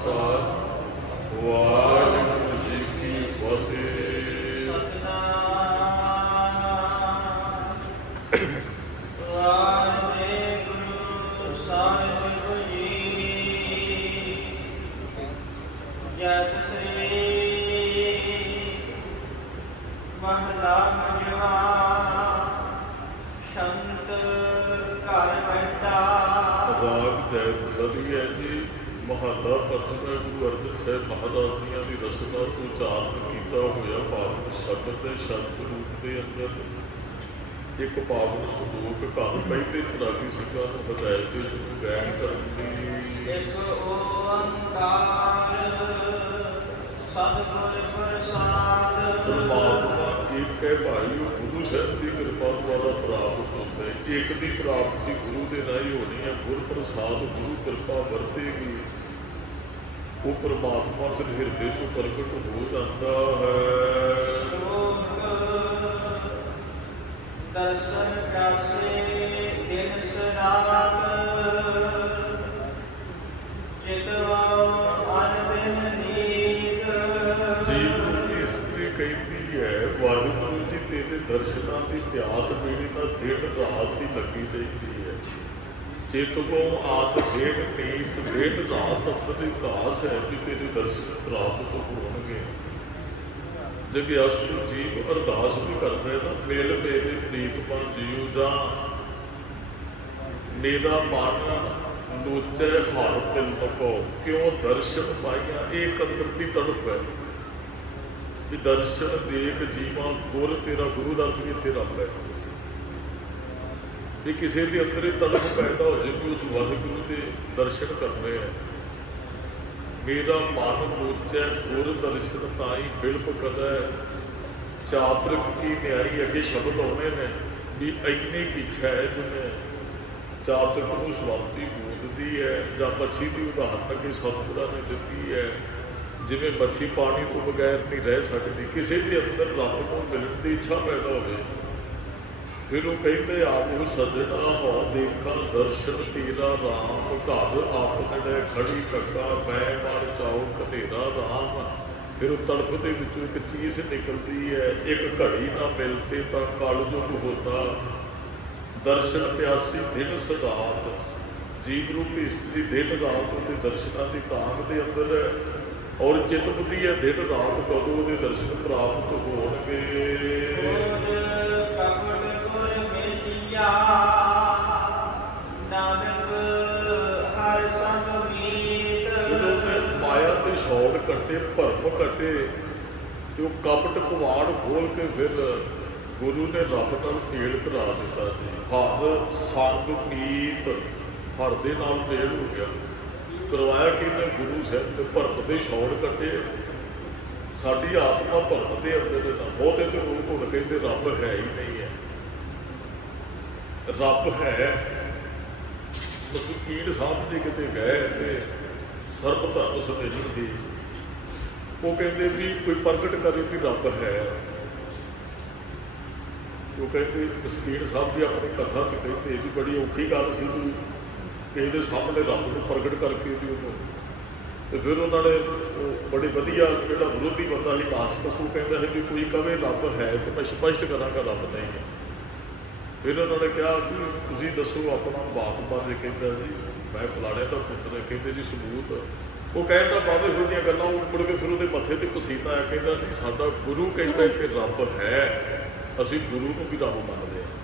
ਖਾਲਸਾ ਵਾਹਿਗੁਰੂ ਜੀ ਕੀ ਫਤਿਹ। ਸਤਿਨਾਮ ਵਾਹਿਗੁਰੂ ਸਾਹਿਬ ਜੀ। ਜੈ ਸ੍ਰੀ ਮਹਲਾ ਪੰਜਵਾ। ਸ਼ੰਤ ਘਰ ਬੈਠਾ। ਰਾਗ ਜੈਤ ਸਦੀ ਹੈ ਜੀ। ਮਹੱਲਾ ਪ੍ਰਥਮ ਹੈ। ਗੁਰੂ ਅਰਜਨ ਸਾਹਿਬ ਮਹਾਰਾਜ ਜੀਆਂ ਦੀ ਰਸਨਾ ਤੋਂ ਉਚਾਰਨ ਕੀਤਾ ਹੋਇਆ ਪਾਵਨ ਸ਼ਬਦ ਦੇ ਸ਼ਬਦ ਰੂਪ ਦੇ ਅੰਦਰ ਇੱਕ ਪਾਵਨ ਸਲੋਕ ਘਰ ਪਹਿਲੇ ਚਰਾਗੀ ਸਿੰਘਾਂ ਨੂੰ ਬਚਾਏ ਤੇ ਗੈਣ ਕਰਨ ਦੀ ਇੱਕ ਓੰਕਾਰ ਸਤਿਗੁਰ ਪ੍ਰਸਾਦ। ਪਰਮਾਤਮਾ ਇੱਕ ਹੈ ਭਾਈ। ਉਹ ਗੁਰੂ ਸਾਹਿਬ ਦੀ ਕਿਰਪਾ ਦੁਆਰਾ ਪ੍ਰਾਪਤ ਹੁੰਦਾ ਹੈ। ਇੱਕ ਦੀ ਪ੍ਰਾਪਤੀ ਗੁਰੂ ਦੇ ਨਾਲ ਹੀ ਹੋਣੀ ਹੈ। ਗੁਰ ਪ੍ਰਸਾਦ ਗੁਰੂ ਕਿਰਪਾ ਵਰਤੇਗੀ, ਉਹ ਪਰਮਾਤਮਾ ਫਿਰ ਹਿਰਦੇ ਚੋਂ ਪ੍ਰਗਟ ਹੋ ਜਾਂਦਾ ਹੈ। ਦਰਸ਼ਨ ਪਿਆਸੇ ਦਿਨ ਸਰਾਤ। ਚਿਤਵਾ ਅਨਬਿਨ ਨੀਕ। ਜੀਵ ਨੂੰ ਇਸਤਰੀ ਕਹਿੰਦੀ ਹੈ, ਵਾਹਿਗੁਰੂ ਜੀ ਤੇਰੇ ਦਰਸ਼ਨਾਂ ਦੀ ਪਿਆਸ ਜਿਹੜੀ ਨਾ ਦਿਨ ਰਾਤ ਦੀ ਲੱਗੀ ਰਹਿੰਦੀ ਹੈ। ਚੇਤਵੋਂ ਆਦ ਡੇਢ ਨੀਤ ਡੇਢ ਰਾਤ ਅਸਲੀ ਕਾਸ ਹੈ ਕਿ ਤੇਰੇ ਦਰਸ਼ਨ ਪ੍ਰਾਪਤ ਹੋਣਗੇ। ਜਗਿਆਸੂ ਜੀਵ ਅਰਦਾਸ ਵੀ ਕਰਦਾ ਹੈ ਨਾ, ਮਿਲ ਮੇਰੇ ਪ੍ਰੀਤਮਾ ਜੀਉ ਜਾਂ ਮੇਰਾ ਮਨ ਲੋਚੈ ਹਰ ਦਿਲ ਕੋ ਕਿਉਂ ਦਰਸ਼ਨ ਪਾਈਆਂ। ਇਹ ਇੱਕ ਅੰਦਰ ਦੀ ਤੜਫ ਹੈ ਵੀ ਦਰਸ਼ਨ ਦੇਖ ਜੀਵਾਂ ਗੁਰ ਤੇਰਾ। ਗੁਰੂ ਦਾ ਅਰਥ ਵੀ ਇੱਥੇ ਰੱਬ ਹੈ ਵੀ ਕਿਸੇ ਦੇ ਅੰਦਰ ਇਹ ਤੜਫ ਪੈਦਾ ਹੋ ਜਾਏ ਕਿ ਉਸ ਵਾਹਿਗੁਰੂ ਦੇ ਦਰਸ਼ਨ ਕਰਨੇ ਹੈ। ਮੇਰਾ ਮਨ ਲੋਚੈ ਗੁਰ ਦਰਸ਼ਨ ਤਾਈ ਬਿਲਪ ਕਦੈ ਚਾਤਰਿਕ ਕੀ ਨਿਆਈ। ਅੱਗੇ ਸ਼ਬਦ ਆਉਣੇ ਨੇ ਵੀ ਇੰਨੀ ਕੀ ਇੱਛਾ ਹੈ ਜਿਵੇਂ ਚਾਤਰਿਕ ਨੂੰ ਸਵਾਰਤੀ ਬੋਧਦੀ ਹੈ। ਜਾਂ ਮੱਛੀ ਦੀ ਉਦਾਹਰਨ ਅੱਗੇ ਸਤਿਗੁਰਾਂ ਨੇ ਦਿੱਤੀ ਹੈ। ਜਿਵੇਂ ਮੱਛੀ ਪਾਣੀ ਤੋਂ ਬਗੈਰ ਨਹੀਂ ਰਹਿ ਸਕਦੀ। ਕਿਸੇ ਦੇ ਅੰਦਰ ਰੱਬ ਨੂੰ ਮਿਲਣ ਦੀ ਇੱਛਾ ਪੈਦਾ ਹੋਵੇ, ਫਿਰ ਉਹ ਕਹਿੰਦੇ ਆਪ ਸੱਜਣਾ ਹੋ ਦੇਖਾਂ ਦਰਸ਼ਨ ਤੇਰਾ ਰਾਮ ਘਰ ਆਪ ਨੜੇ ਖੜੀ ਕੱਕਾ ਮੈਂ ਮਨ ਚਾਉ ਘਨੇਰਾ ਰਾਮ। ਫਿਰ ਉਹ ਤੜਫ ਦੇ ਵਿੱਚੋਂ ਇੱਕ ਚੀਜ਼ ਨਿਕਲਦੀ ਹੈ, ਇੱਕ ਘੜੀ ਨਾ ਮਿਲਤੇ ਤਾਂ ਕਲਯੁਗ ਹੋਤਾ। ਦਰਸ਼ਨ ਪਿਆਸੀ ਦਿਨ ਸਦਾਤ। ਜੀਵ ਰੂਪੀ ਇਸਤਰੀ ਦਿਨ ਰਾਤ ਉਹਦੇ ਦਰਸ਼ਨਾਂ ਦੀ ਤਾਂਘ ਦੇ ਅੰਦਰ ਹੈ ਔਰ ਚਿੱਤ ਬੁੱਧੀ ਹੈ ਦਿਨ ਰਾਤ ਕਦੋਂ ਉਹਦੇ ਦਰਸ਼ਨ ਪ੍ਰਾਪਤ ਹੋਣਗੇ। ਨਾਨਕ ਹਰ ਸੰਗ ਮੀਤ। ਮਾਇਆ ਦੇ ਛੋੜ ਕੱਟੇ, ਭਰਮ ਕੱਟੇ ਤੇ ਉਹ ਕਪਟ ਕਵਾੜ ਖੋਲ ਕੇ ਫਿਰ ਗੁਰੂ ਨੇ ਰੱਬ ਨਾਲ ਮੇਲ ਕਰਾ ਦਿੱਤਾ ਜੀ। ਹਰ ਸੰਗ ਮੀਤ, ਹਰ ਦੇ ਨਾਲ ਮੇਲ ਹੋ ਗਿਆ। ਕਰਵਾਇਆ ਕਿ ਇਹਨੇ ਗੁਰੂ ਸਾਹਿਬ ਦੇ ਭਰਮ ਦੇ ਛੋੜ ਕੱਟੇ। ਸਾਡੀ ਆਤਮਾ ਭਰਮ ਦੇ ਅੰਦਰ ਦੇ ਤਾਂ ਬਹੁਤੇ ਤੇ ਲੋਕ ਹੁਣ ਕਹਿੰਦੇ ਰੱਬ ਹੈ ਹੀ ਨਹੀਂ ਹੈ। ਰੱਬ ਹੈ। ਵਕੀਲ ਸਾਹਿਬ ਜੀ ਕਿਤੇ ਗਏ ਤੇ ਸਰਬ ਧਰਮ ਸੰਮੇਲਨ ਸੀ। ਉਹ ਕਹਿੰਦੇ ਵੀ ਕੋਈ ਪ੍ਰਗਟ ਕਰੇ ਵੀ ਰੱਬ ਹੈ। ਉਹ ਕਹਿੰਦੇ ਵਕੀਲ ਸਾਹਿਬ ਜੀ ਆਪਣੀ ਕਥਾ 'ਚ ਕਹਿੰਦੇ ਵੀ ਬੜੀ ਔਖੀ ਗੱਲ ਸੀ ਵੀ ਕਿਸੇ ਦੇ ਸਾਹਮਣੇ ਰੱਬ ਨੂੰ ਪ੍ਰਗਟ ਕਰਕੇ ਵੀ ਉਹਨੂੰ। ਤੇ ਫਿਰ ਉਹਨਾਂ ਨੇ ਬੜੇ ਵਧੀਆ ਜਿਹੜਾ ਵਿਰੋਧੀ ਬੰਦਾ ਸੀ ਨਾਸਤਕ, ਉਹ ਕਹਿੰਦਾ ਸੀ ਵੀ ਕੋਈ ਕਵੇ ਰੱਬ ਹੈ ਤੇ ਮੈਂ ਸਪਸ਼ਟ ਕਰਾਂਗਾ ਰੱਬ ਨਹੀਂ ਹੈ। ਫਿਰ ਉਹਨਾਂ ਨੇ ਕਿਹਾ ਵੀ ਤੁਸੀਂ ਦੱਸੋ ਆਪਣਾ ਬਾਪ ਬਾਰੇ। ਕਹਿੰਦਾ ਜੀ ਮੈਂ ਫਲਾਣੇ ਦਾ ਪੁੱਤਰ ਹੈ। ਕਹਿੰਦੇ ਜੀ ਸਬੂਤ। ਉਹ ਕਹਿੰਦਾ ਬਾਬੇ ਇਹੋ ਜਿਹੀਆਂ ਗੱਲਾਂ। ਉਹ ਮੁੜ ਕੇ ਫਿਰ ਉਹਦੇ ਮੱਥੇ ਤੇ ਪਸੀਨਾ ਆਇਆ। ਕਹਿੰਦਾ ਜੀ ਸਾਡਾ ਗੁਰੂ ਕਹਿੰਦਾ ਕਿ ਰੱਬ ਹੈ, ਅਸੀਂ ਗੁਰੂ ਨੂੰ ਵੀ ਰੱਬ ਮੰਨਦੇ ਹਾਂ।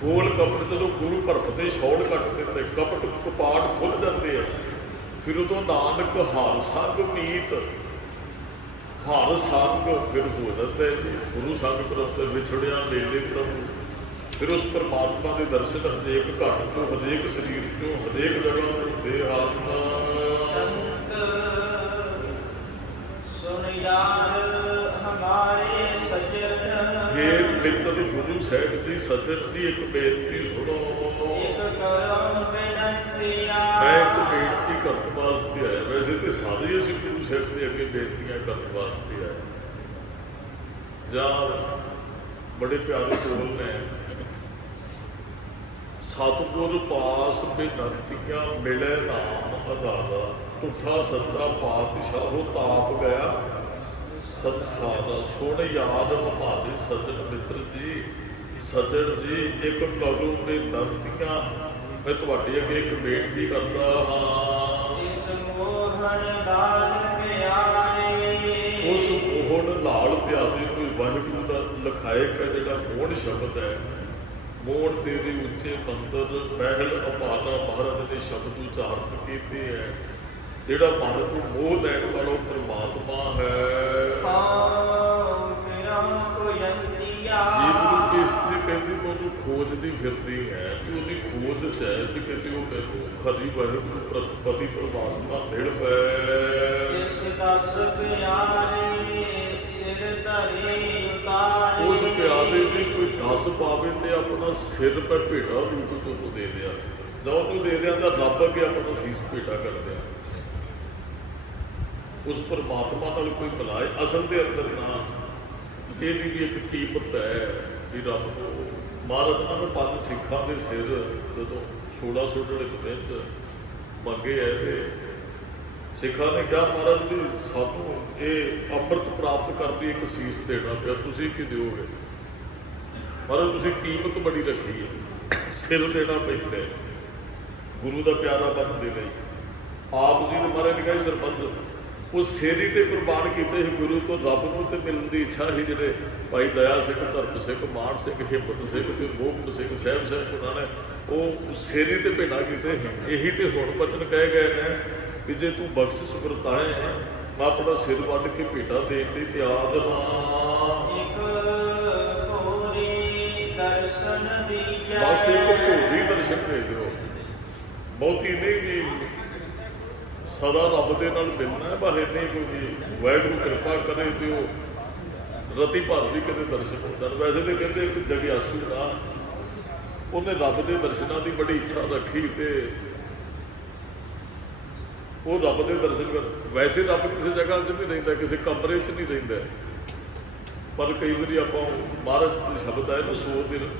ਖੋਲ ਕਪਟ ਜਦੋਂ ਗੁਰੂ ਭਰਮ ਦੇ ਛੋੜ ਕੱਟ ਦਿੰਦੇ, ਕਪਟ ਕਪਾਟ ਖੁੱਲ ਜਾਂਦੇ ਆ। ਫਿਰ ਉਦੋਂ ਨਾਨਕ ਹਰ ਸੰਗ ਮੀਤ, ਹਰ ਸੰਗ ਫਿਰ ਹੋ ਜਾਂਦਾ ਜੀ। ਗੁਰੂ ਸੰਗ ਪ੍ਰਭ ਵਿਛੜਿਆ ਨੇੜੇ ਪ੍ਰਭੂ। ਫਿਰ ਉਸ ਪਰਮਾਤਮਾ ਦੇ ਦਰਸ਼ਨ ਹਰੇਕ ਘਟ ਤੋਂ, ਹਰੇਕ ਸਰੀਰ ਚੋਂ, ਹਰੇਕ ਜਗ੍ਹਾ ਹੁੰਦੇ ਹਨ। ਸੁਣ ਯਾਰ ਹਮਾਰੇ ਸੱਜਣ। ਹੇ ਮਿੱਤਰ ਗੁਰੂ ਸਾਹਿਬ ਜੀ, ਸੱਜਣ ਜੀ ਇੱਕ ਬੇਨਤੀ ਸੁਣੋ। ਇੱਕ ਕਰਮ ਬੇਨਤੀਆ। ਮੈਂ ਇੱਕ ਬੇਨਤੀ ਕਰਨ ਵਾਸਤੇ ਆਇਆ। ਵੈਸੇ ਤੇ ਸਾਰੇ ਅਸੀਂ ਗੁਰੂ ਸਾਹਿਬ ਦੇ ਅੱਗੇ ਬੇਨਤੀਆਂ ਕਰਨ ਵਾਸਤੇ ਆਏ। ਜਾਂ ਬੜੇ ਪਿਆਰੇ ਬੋਲ ਨੇ, ਸਤਿਗੁਰ ਪਾਸ ਬੇਨੰਤੀਆਂ ਮਿਲੇ ਨਾਮ ਆਧਾਰਾ, ਝੂਠਾ ਸੱਚਾ ਪਾਤਸ਼ਾਹੋ ਤਾਪ ਗਿਆ ਸੰਸਾਰ। ਸੁਣ ਯਾਦ ਹਮਾਰੇ ਸੱਜਣ ਮਿੱਤਰ ਜੀ, ਸੱਜਣ ਜੀ ਇੱਕ ਕਰੂ ਦੇ ਦਰਤੀਆਂ, ਮੈਂ ਤੁਹਾਡੇ ਅੱਗੇ ਇੱਕ ਬੇਨਤੀ ਕਰਦਾ ਹਾਂ। ਇਸ ਮੋਹਨ ਲਾਲ ਪਿਆਰੇ, ਉਸ ਮੋਹਨ ਲਾਲ ਪਿਆਰੇ ਕੋਈ ਵਾਹਿਗੁਰੂ ਦਾ ਲਖਾਇਕ ਹੈ ਜਿਹੜਾ ਮੋਹਨ ਸ਼ਬਦ ਹੈ। ਮੋਹਨ ਤੇਰੇ ਉੱਚੇ ਮੰਦਰ ਮਹਿਲ ਅਪਾਰਾ, ਮਹਾਰਾਜ ਨੇ ਸ਼ਬਦ ਉਚਾਰਨ ਕੀਤੇ ਹੈ। ਜਿਹੜਾ ਮਨ ਨੂੰ ਮੋਹ ਲੈਣ ਵਾਲਾ ਉਹ ਪ੍ਰਮਾਤਮਾ ਹੈ। ਪਾਉ ਮੇਰਾ ਕੋਈ ਅੰਤੀਆ, ਜੀਵ ਨੂੰ ਇਸਤਰੀ ਕਹਿੰਦੀ ਮੈਂ ਉਹਨੂੰ ਖੋਜਦੀ ਫਿਰਦੀ ਹੈ ਕਿ ਉਹਦੀ ਖੋਜ ਚ ਹੈ ਕਿ ਕਹਿੰਦੀ ਉਹ ਮੈਨੂੰ ਹਰੀ ਵਾਹਿਗੁਰੂ ਪਤੀ ਪ੍ਰਮਾਤਮਾ ਮਿਲ ਪਏ। ਇਸ ਦਸ ਪਿਆਰੇ ਸਿਰ ਧਰੇ ਉਤਾਰੇ, ਉਸ ਪਿਆਰੇ ਦੀ ਕੋਈ ਦੱਸ ਪਾਵੇ ਤੇ ਆਪਣਾ ਸਿਰ ਪੈ ਭੇਟਾ ਰੂਪ ਚ ਉਹਨੂੰ ਦੇ ਦਿਆ, ਜਾਂ ਉਹਨੂੰ ਦੇ ਦਿਆ ਤਾਂ ਰੱਬ ਅੱਗੇ ਆਪਣਾ ਸੀਸ ਭੇਟਾ ਕਰ ਦਿਆ। ਉਸ ਪਰਮਾਤਮਾ ਨਾਲ ਕੋਈ ਮਿਲਾਏ। ਅਸਲ ਦੇ ਅੰਦਰ ਨਾ ਇਹਦੀ ਵੀ ਇੱਕ ਕੀਮਤ ਹੈ ਵੀ ਰੱਬ ਨੂੰ ਮਹਾਰਾਜ ਨੇ 5 ਸਿੱਖਾਂ ਦੇ ਸਿਰ ਜਦੋਂ 1699 ਚ ਮੰਗੇ ਹੈ ਤੇ ਸਿੱਖਾਂ ਨੇ ਕਿਹਾ ਮਹਾਰਾਜ ਵੀ ਸਾਨੂੰ ਇਹ ਅੰਮ੍ਰਿਤ ਪ੍ਰਾਪਤ ਕਰਨ ਦੀ ਇੱਕ ਸੀਸ ਦੇਣਾ ਪਿਆ, ਤੁਸੀਂ ਕੀ ਦਿਓਗੇ? ਮਹਾਰਾਜ ਤੁਸੀਂ ਕੀਮਤ ਬੜੀ ਰੱਖੀ ਹੈ, ਸਿਰ ਦੇਣਾ ਪੈਂਦਾ ਹੈ ਗੁਰੂ ਦਾ ਪਿਆਰਾ ਬਣਨ ਦੇ ਲਈ। ਆਪ ਜੀ ਦੇ ਮਹਾਰਾਜ ਨੇ ਕਿਹਾ ਸਰਬੰਸ ਉਹ ਸਿਰ ਹੀ ਤੇ ਕੁਰਬਾਨ ਕੀਤੇ ਸੀ ਗੁਰੂ ਤੋਂ, ਰੱਬ ਨੂੰ ਤੇ ਮਿਲਣ ਦੀ ਇੱਛਾ ਸੀ। ਜਿਹੜੇ ਭਾਈ ਦਇਆ ਸਿੰਘ, ਧਰਮ ਸਿੰਘ, ਮਾਨ ਸਿੰਘ, ਹਿੰਮਤ ਸਿੰਘ ਤੇ ਮੋਹਨ ਸਿੰਘ, ਸਾਹਿਬ ਸਿੰਘ, ਉਹਨਾਂ ਨੇ ਉਹ ਸਿਰ ਹੀ ਤੇ ਭੇਟਾ ਕੀਤੇ ਸੀ। ਇਹੀ ਤੇ ਹੁਣ ਬਚਨ ਕਹੇ ਗਏ ਨੇ ਕਿ ਜੇ ਤੂੰ ਬਖਸ਼ਿਸ਼ ਵਰਤਾਏ ਮੈਂ ਆਪਣਾ ਸਿਰ ਵੱਢ ਕੇ ਭੇਟਾ ਦੇਣ ਲਈ ਤਿਆਰ ਹਾਂ। ਇੱਕ ਭੋਰੀ ਦਰਸ਼ਨ ਦੀਜੈ, ਬਸ ਇੱਕ ਭੋਰੀ ਦਰਸ਼ਨ ਦੇ ਦਿਓ, ਬਹੁਤੀ ਨਹੀਂ ਵੀ ਸਦਾ ਰੱਬ ਦੇ ਨਾਲ ਮਿਲਣਾ ਹੈ। ਬਸ ਇੰਨੀ ਕੋਈ ਵਾਹਿਗੁਰੂ ਕਿਰਪਾ ਕਰੇ ਤੇ ਉਹ ਰਤੀ ਭਰ ਵੀ ਕਿਤੇ ਦਰਸ਼ਨ ਹੁੰਦਾ। ਵੈਸੇ ਤਾਂ ਕਹਿੰਦੇ ਇੱਕ ਜਗਿਆਸੂ ਦਾ ਉਹਨੇ ਰੱਬ ਦੇ ਦਰਸ਼ਨਾਂ ਦੀ ਬੜੀ ਇੱਛਾ ਰੱਖੀ ਤੇ ਉਹ ਰੱਬ ਦੇ ਦਰਸ਼ਨ ਕਰ। ਵੈਸੇ ਰੱਬ ਕਿਸੇ ਜਗ੍ਹਾ 'ਚ ਨਹੀਂ ਰਹਿੰਦਾ, ਕਿਸੇ ਕਮਰੇ 'ਚ ਨਹੀਂ ਰਹਿੰਦਾ, ਪਰ ਕਈ ਵਾਰੀ ਆਪਾਂ ਮਹਾਰਾਜ ਦੇ ਸ਼ਬਦ ਆਏ ਨਾ,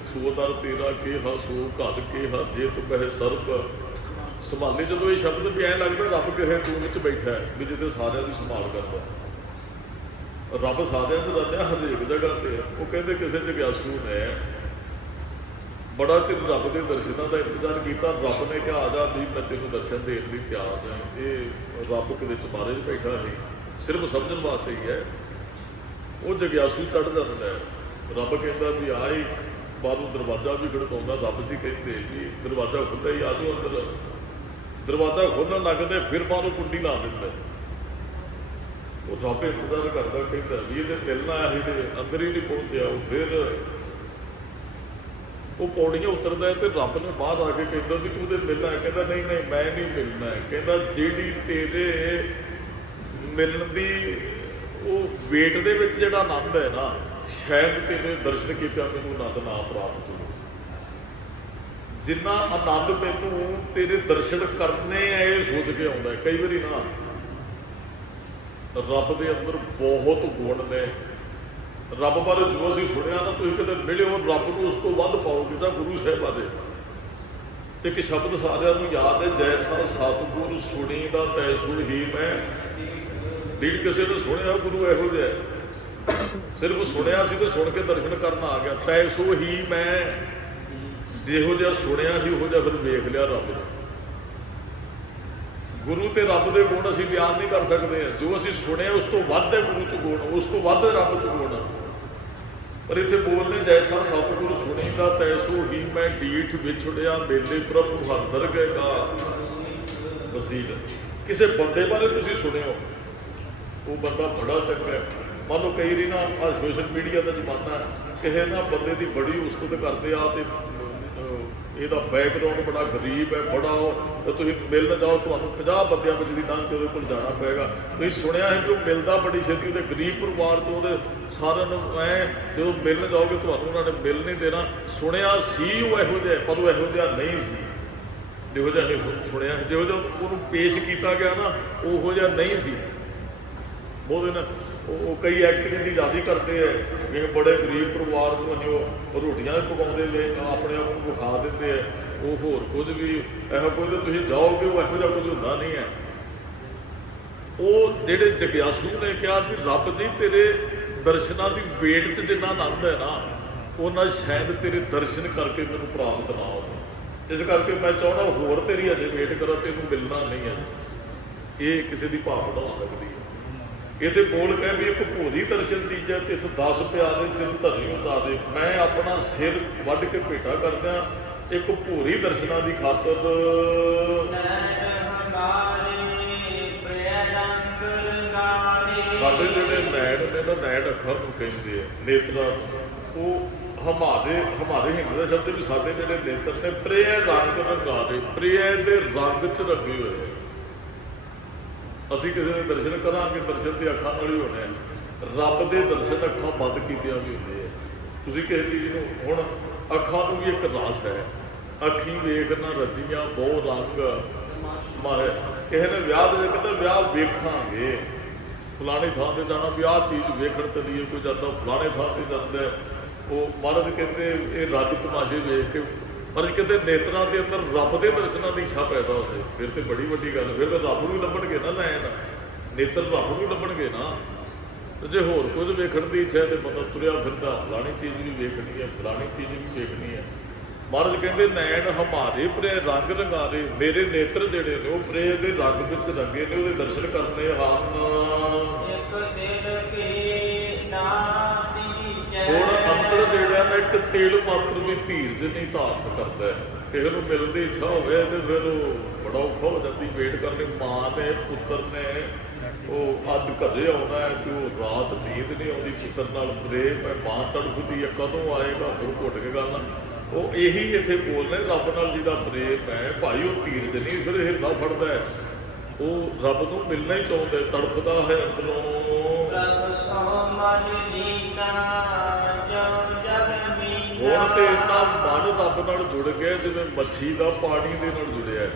ਸੋ ਦਰ ਤੇਰਾ ਕਿਹਾ ਸੋ ਘਰ ਕਿਹਾ ਜੇ ਤੂੰ ਕਹੇ ਸਰਬ ਸੰਭਾਲੇ। ਜਦੋਂ ਇਹ ਸ਼ਬਦ ਵੀ ਐਂ ਲੱਗਦਾ ਰੱਬ ਕਿਸੇ ਦੂਰ ਵਿੱਚ ਬੈਠਾ ਹੈ ਵੀ ਜਿੱਥੇ ਸਾਰਿਆਂ ਦੀ ਸੰਭਾਲ ਕਰਦਾ। ਰੱਬ ਸਾਰਿਆਂ 'ਚ ਰਹਿੰਦਾ, ਹਰੇਕ ਜਗ੍ਹਾ ਤੇ। ਉਹ ਕਹਿੰਦੇ ਕਿਸੇ ਜਗਿਆਸੂ ਨੇ ਬੜਾ ਚਿਰ ਰੱਬ ਦੇ ਦਰਸ਼ਨਾਂ ਦਾ ਇੰਤਜ਼ਾਰ ਕੀਤਾ। ਰੱਬ ਨੇ ਕਿਹਾ ਆ ਜਾ ਵੀ ਮੈਂ ਤੈਨੂੰ ਦਰਸ਼ਨ ਦੇਣ ਲਈ ਤਿਆਰ ਹਾਂ। ਇਹ ਰੱਬ ਕਿਤੇ ਚੁਬਾਰੇ 'ਚ ਬੈਠਾ ਨਹੀਂ, ਸਿਰਫ ਸਮਝਣ ਵਾਸਤੇ ਹੀ ਹੈ। ਉਹ ਜਗਿਆਸੂ ਚੜ੍ਹ ਜਾਂਦਾ ਹੈ। ਰੱਬ ਕਹਿੰਦਾ ਵੀ ਆ ਹੀ ਬਾਹਰੋਂ ਦਰਵਾਜ਼ਾ ਵੀ ਖੜਕਾਉਂਦਾ। ਰੱਬ ਜੀ ਕਹਿੰਦੇ ਵੀ ਦਰਵਾਜ਼ਾ ਖੁੱਲ੍ਹਾ ਹੀ ਆ ਜਾਓ ਅੰਦਰ। ਦਰਵਾਜ਼ਾ ਖੋਲ੍ਹਣ ਲੱਗਦੇ ਫਿਰ ਬਾਹਰੋਂ ਕੁੰਡੀ ਲਾ ਦਿੰਦਾ। ਉਹ ਰੱਬ ਇੰਤਜ਼ਾਰ ਕਰਦਾ, ਕਹਿੰਦਾ ਵੀ ਇਹਦੇ ਮਿਲਣਾ ਆਇਆ ਤੇ ਅੰਦਰ ਹੀ ਨਹੀਂ ਪਹੁੰਚਿਆ। ਉਹ ਫਿਰ ਉਹ ਪੌੜੀਆਂ ਉਤਰਦਾ ਤੇ ਰੱਬ ਨੇ ਬਾਹਰ ਆ ਕੇ ਕਹਿੰਦਾ ਵੀ ਤੂੰ ਤੇ ਮਿਲਣਾ ਹੈ। ਕਹਿੰਦਾ ਨਹੀਂ ਨਹੀਂ ਮੈਂ ਨਹੀਂ ਮਿਲਣਾ ਹੈ। ਕਹਿੰਦਾ ਜਿਹੜੀ ਤੇਰੇ ਮਿਲਣ ਦੀ ਉਹ ਵੇਟ ਦੇ ਵਿੱਚ ਜਿਹੜਾ ਆਨੰਦ ਹੈ ਨਾ, ਸ਼ਾਇਦ ਤੇਰੇ ਦਰਸ਼ਨ ਕੀਤਿਆਂ ਮੈਨੂੰ ਆਨੰਦ ਨਾ ਪ੍ਰਾਪਤ ਹੋ। ਜਿੰਨਾ ਆਨੰਦ ਮੈਨੂੰ ਤੇਰੇ ਦਰਸ਼ਨ ਕਰਨੇ ਆ ਇਹ ਸੋਚ ਕੇ ਆਉਂਦਾ। ਕਈ ਵਾਰੀ ਨਾ ਰੱਬ ਦੇ ਅੰਦਰ ਬਹੁਤ ਗੁਣ ਨੇ। ਰੱਬ ਬਾਰੇ ਜੋ ਅਸੀਂ ਸੁਣਿਆ ਨਾ, ਤੁਸੀਂ ਕਦੇ ਮਿਲੇ ਹੋ ਰੱਬ ਨੂੰ ਉਸ ਤੋਂ ਵੱਧ ਪਾਓਗੇ ਤਾਂ ਗੁਰੂ ਸਾਹਿਬ ਬਾਰੇ। ਇੱਕ ਸ਼ਬਦ ਸਾਰਿਆਂ ਨੂੰ ਯਾਦ ਹੈ, ਜੈਸਾ ਸਤਿਗੁਰ ਸੁਣੀ ਦਾ ਤੈਸੂ ਹੀ ਮੈਂ। ਡੀਡ ਕਿਸੇ ਨੇ ਸੁਣਿਆ ਗੁਰੂ ਇਹੋ ਜਿਹਾ, ਸਿਰਫ ਸੁਣਿਆ ਸੀ ਤੇ ਸੁਣ ਕੇ ਦਰਸ਼ਨ ਕਰਨ ਆ ਗਿਆ। ਤੈਸੂ ਹੀ ਮੈਂ, ਜਿਹੋ ਜਿਹਾ ਸੁਣਿਆ ਸੀ ਉਹੋ ਜਿਹਾ ਫਿਰ ਵੇਖ ਲਿਆ ਰੱਬ ਨੂੰ। ਗੁਰੂ ਤੇ ਰੱਬ ਦੇ ਗੁਣ ਅਸੀਂ ਬਿਆਨ ਨਹੀਂ ਕਰ ਸਕਦੇ ਹਾਂ। ਜੋ ਅਸੀਂ ਸੁਣਿਆ ਉਸ ਤੋਂ ਵੱਧ ਹੈ ਗੁਰੂ 'ਚ ਗੁਣ, ਉਸ ਤੋਂ ਵੱਧ ਰੱਬ 'ਚ ਗੁਣ। ਪਰ ਇੱਥੇ ਬੋਲਦੇ ਜੈਸਾ ਸਤਿਗੁਰ ਸੁਣੀ ਦਾ ਤੈਸੋ ਹੀ ਮੈਂ, ਡੀਠ ਵਿਛੜਿਆ ਮੇਲੇ ਪ੍ਰਭੂ ਹਰ ਦਰਗਹਿ ਕਾ ਵਸੀਲ। ਕਿਸੇ ਬੰਦੇ ਬਾਰੇ ਤੁਸੀਂ ਸੁਣਿਓ, ਉਹ ਬੰਦਾ ਬੜਾ ਚੰਗਾ ਹੈ। ਮੰਨ ਲਓ ਕਈ ਵਾਰੀ ਨਾ ਆਹ ਸੋਸ਼ਲ ਮੀਡੀਆ ਦਾ ਜ਼ਮਾਨਾ, ਕਿਸੇ ਨਾ ਬੰਦੇ ਦੀ ਬੜੀ ਉਸਤਤ ਕਰਦੇ ਆ ਤੇ ਇਹਦਾ ਬੈਕਗਰਾਉਂਡ ਬੜਾ ਗਰੀਬ ਹੈ, ਬੜਾ ਉਹ ਤੁਸੀਂ ਮਿਲਣ ਜਾਓ ਤੁਹਾਨੂੰ 50 ਬੰਦਿਆਂ ਵਿੱਚ ਦੀ ਲੰਘ ਕੇ ਉਹਦੇ ਕੋਲ ਜਾਣਾ ਪਏਗਾ। ਤੁਸੀਂ ਸੁਣਿਆ ਹੈ ਕਿ ਉਹ ਮਿਲਦਾ ਬੜੀ ਛੇਤੀ, ਉਹਦੇ ਗਰੀਬ ਪਰਿਵਾਰ ਤੋਂ ਉਹਦੇ ਸਾਰਿਆਂ ਨੂੰ ਐਂ ਜਦੋਂ ਮਿਲਣ ਜਾਓਗੇ ਤੁਹਾਨੂੰ ਉਹਨਾਂ ਨੇ ਮਿਲ ਨਹੀਂ ਦੇਣਾ। ਸੁਣਿਆ ਸੀ ਉਹ ਇਹੋ ਜਿਹਾ, ਪਰ ਉਹ ਇਹੋ ਜਿਹਾ ਨਹੀਂ ਸੀ ਜਿਹੋ ਜਿਹਾ ਇਹ ਸੁਣਿਆ। ਜਿਹੋ ਜਿਹਾ ਉਹਨੂੰ ਪੇਸ਼ ਕੀਤਾ ਗਿਆ ਨਾ ਉਹੋ ਜਿਹਾ ਨਹੀਂ ਸੀ। ਉਹਦੇ ਨਾਲ ਉਹ ਕਈ ਐਕਟਿੰਗ ਜੀ ਜ਼ਿਆਦਾ ਕਰਦੇ ਹੈ, ਜਿਵੇਂ ਬੜੇ ਗਰੀਬ ਪਰਿਵਾਰ ਤੋਂ ਅਸੀਂ ਉਹ ਰੋਟੀਆਂ ਵੀ ਪਕਾਉਂਦੇ ਨੇ, ਆਪਣੇ ਆਪ ਨੂੰ ਵਿਖਾ ਦਿੰਦੇ ਹੈ। ਉਹ ਹੋਰ ਕੁਝ ਵੀ ਇਹੋ ਕੁਝ ਤਾਂ ਤੁਸੀਂ ਜਾਓਗੇ ਉਹ ਇਹੋ ਜਿਹਾ ਕੁਝ ਹੁੰਦਾ ਨਹੀਂ ਹੈ। ਉਹ ਜਿਹੜੇ ਜਗਿਆਸੂ ਨੇ ਕਿਹਾ ਜੀ ਰੱਬ ਜੀ ਤੇਰੇ ਦਰਸ਼ਨਾਂ ਦੀ ਵੇਟ 'ਚ ਜਿੰਨਾ ਆਨੰਦ ਹੈ ਨਾ ਉਹਨਾਂ ਸ਼ਾਇਦ ਤੇਰੇ ਦਰਸ਼ਨ ਕਰਕੇ ਮੈਨੂੰ ਪ੍ਰਾਪਤ ਨਾ ਹੋ। ਇਸ ਕਰਕੇ ਮੈਂ ਚਾਹੁੰਦਾ ਹੋਰ ਤੇਰੀ ਅਜੇ ਵੇਟ ਕਰਾਂ, ਤੈਨੂੰ ਮਿਲਣਾ ਨਹੀਂ ਹੈ। ਇਹ ਕਿਸੇ ਦੀ ਭਾਵਨਾ ਹੋ ਸਕਦੀ ਹੈ। ਇਹਦੇ ਬੋਲ ਕਹਿ ਵੀ ਇੱਕ ਭੋਰੀ ਦਰਸ਼ਨ ਦੀਜੈ ਤਿਸ 10 ਪਿਆਰੇ ਸਿਰ ਧਰੀ ਹੁੰਦਾ ਦੇ। ਮੈਂ ਆਪਣਾ ਸਿਰ ਵੱਢ ਕੇ ਭੇਟਾ ਕਰਦਾ ਇੱਕ ਭੋਰੀ ਦਰਸ਼ਨਾਂ ਦੀ ਖਾਤਰ। ਸਾਡੇ ਜਿਹੜੇ ਨੈਣ ਨੇ ਨਾ, ਨੈਣ ਅੱਖਾਂ ਨੂੰ ਕਹਿੰਦੇ ਆ, ਨੇਤਰਾਂ ਨੂੰ, ਉਹ ਹਮਾਰੇ ਹਿੰਦ ਦਾ ਸ਼ਬਦ ਵੀ ਸਾਡੇ ਜਿਹੜੇ ਨੇਤਰ ਨੇ ਪ੍ਰਿਯ ਰੰਗ ਰੰਗਾਰੇ, ਪ੍ਰਿਯ ਦੇ ਰੰਗ 'ਚ ਰੰਗੇ ਹੋਏ। ਅਸੀਂ ਕਿਸੇ ਦੇ ਦਰਸ਼ਨ ਕਰਾਂਗੇ, ਦਰਸ਼ਨ ਤੇ ਅੱਖਾਂ ਨਾਲ ਹੀ ਹੋਣੇ ਆ। ਰੱਬ ਦੇ ਦਰਸ਼ਨ ਅੱਖਾਂ ਬੰਦ ਕੀਤੀਆਂ ਵੀ ਹੁੰਦੇ ਆ। ਤੁਸੀਂ ਕਿਸੇ ਚੀਜ਼ ਨੂੰ ਹੁਣ ਅੱਖਾਂ ਨੂੰ ਵੀ ਇੱਕ ਰਸ ਹੈ। ਅੱਖੀਂ ਵੇਖ ਨਾ ਰੱਜੀਆਂ ਬਹੁ ਰੰਗ ਮਾਰੇ। ਕਿਸੇ ਨੇ ਵਿਆਹ ਦੇ ਕਹਿੰਦਾ ਵਿਆਹ ਵੇਖਾਂਗੇ, ਫਲਾਣੇ ਥਾਂ ਤੇ ਜਾਣਾ ਵੀ ਆਹ ਚੀਜ਼ ਵੇਖਣ ਚੱਲੀਏ। ਕੋਈ ਜਾਂਦਾ ਫਲਾਣੇ ਥਾਂ ਤੇ ਜਾਂਦਾ, ਉਹ ਮਹਾਰਾਜ ਕਹਿੰਦੇ ਇਹ ਰੱਬ ਤਮਾਸ਼ੇ ਵੇਖ ਕੇ। ਪਰ ਕਹਿੰਦੇ ਨੇਤਰਾਂ ਦੇ ਅੰਦਰ ਰੱਬ ਦੇ ਦਰਸ਼ਨਾਂ ਦੀ ਇੱਛਾ ਪੈਦਾ ਹੋਵੇ, ਫਿਰ ਤੇ ਬੜੀ ਵੱਡੀ ਗੱਲ। ਫਿਰ ਤਾਂ ਰੱਬ ਨੂੰ ਹੀ ਲੱਭਣਗੇ ਨਾ, ਲੈਣ ਨੇਤਰ ਰੱਬ ਨੂੰ ਹੀ ਲੱਭਣਗੇ ਨਾ। ਤੇ ਜੇ ਹੋਰ ਕੁਝ ਵੇਖਣ ਦੀ ਇੱਛਾ ਤੇ ਬੰਦਾ ਤੁਰਿਆ ਫਿਰਦਾ, ਫਲਾਣੀ ਚੀਜ਼ ਵੀ ਵੇਖਣੀ ਹੈ, ਫਲਾਣੀ ਚੀਜ਼ ਵੀ ਵੇਖਣੀ ਹੈ। ਮਹਾਰਾਜ ਕਹਿੰਦੇ ਨੈਣ ਹਮਾਰੇ ਪ੍ਰੇ ਰੰਗ ਰੰਗਾਰੇ, ਮੇਰੇ ਨੇਤਰ ਜਿਹੜੇ ਨੇ ਉਹ ਪ੍ਰੇ ਦੇ ਰੰਗ ਵਿੱਚ ਰੰਗੇ ਨੇ, ਉਹਦੇ ਦਰਸ਼ਨ ਕਰਨੇ ਹਨ। ਹੁਣ ਅੰਦਰ ਜਿਹੜਾ ਨਾ ਇੱਕ ਤਿਲ ਮਾਤਰ ਵੀ ਧੀਰਜ ਨਹੀਂ ਧਾਰਨ ਕਰਦਾ। ਕਿਸੇ ਨੂੰ ਮਿਲਣ ਦੀ ਇੱਛਾ ਹੋਵੇ ਤੇ ਫਿਰ ਉਹ ਬੜਾ ਔਖਾ ਹੋ ਜਾਂਦੀ ਵੇਟ ਕਰਨੀ। ਮਾਂ ਨੇ ਪੁੱਤਰ ਨੇ ਉਹ ਅੱਜ ਘਰੇ ਆਉਣਾ ਹੈ ਕਿ ਉਹ ਰਾਤ ਨੀਂਦ ਨਹੀਂ ਆਉਂਦੀ ਪੁੱਤਰ ਨਾਲ ਪ੍ਰੇਮ ਹੈ, ਮਾਂ ਤੜਫਦੀ ਹੈ ਕਦੋਂ ਆਏਗਾ, ਫਿਰ ਘੁੱਟ ਕੇ ਗੱਲ। ਉਹ ਇਹੀ ਇੱਥੇ ਬੋਲਦੇ ਰੱਬ ਨਾਲ ਜਿਹਦਾ ਪ੍ਰੇਮ ਹੈ ਭਾਈ, ਉਹ ਧੀਰਜ ਨਹੀਂ ਫਿਰ ਹਿਰਦਾ ਫੜਦਾ ਹੈ, ਉਹ ਰੱਬ ਨੂੰ ਮਿਲਣਾ ਹੀ ਚਾਹੁੰਦਾ, ਤੜਫਦਾ ਹੈ ਅੰਦਰੋਂ। ਹੁਣ ਤੇ ਇੰਨਾ ਮਨ ਰੱਬ ਨਾਲ ਜੁੜ ਗਿਆ ਜਿਵੇਂ ਮੱਛੀ ਦਾ ਪਾਣੀ ਦੇ ਨਾਲ ਜੁੜਿਆ।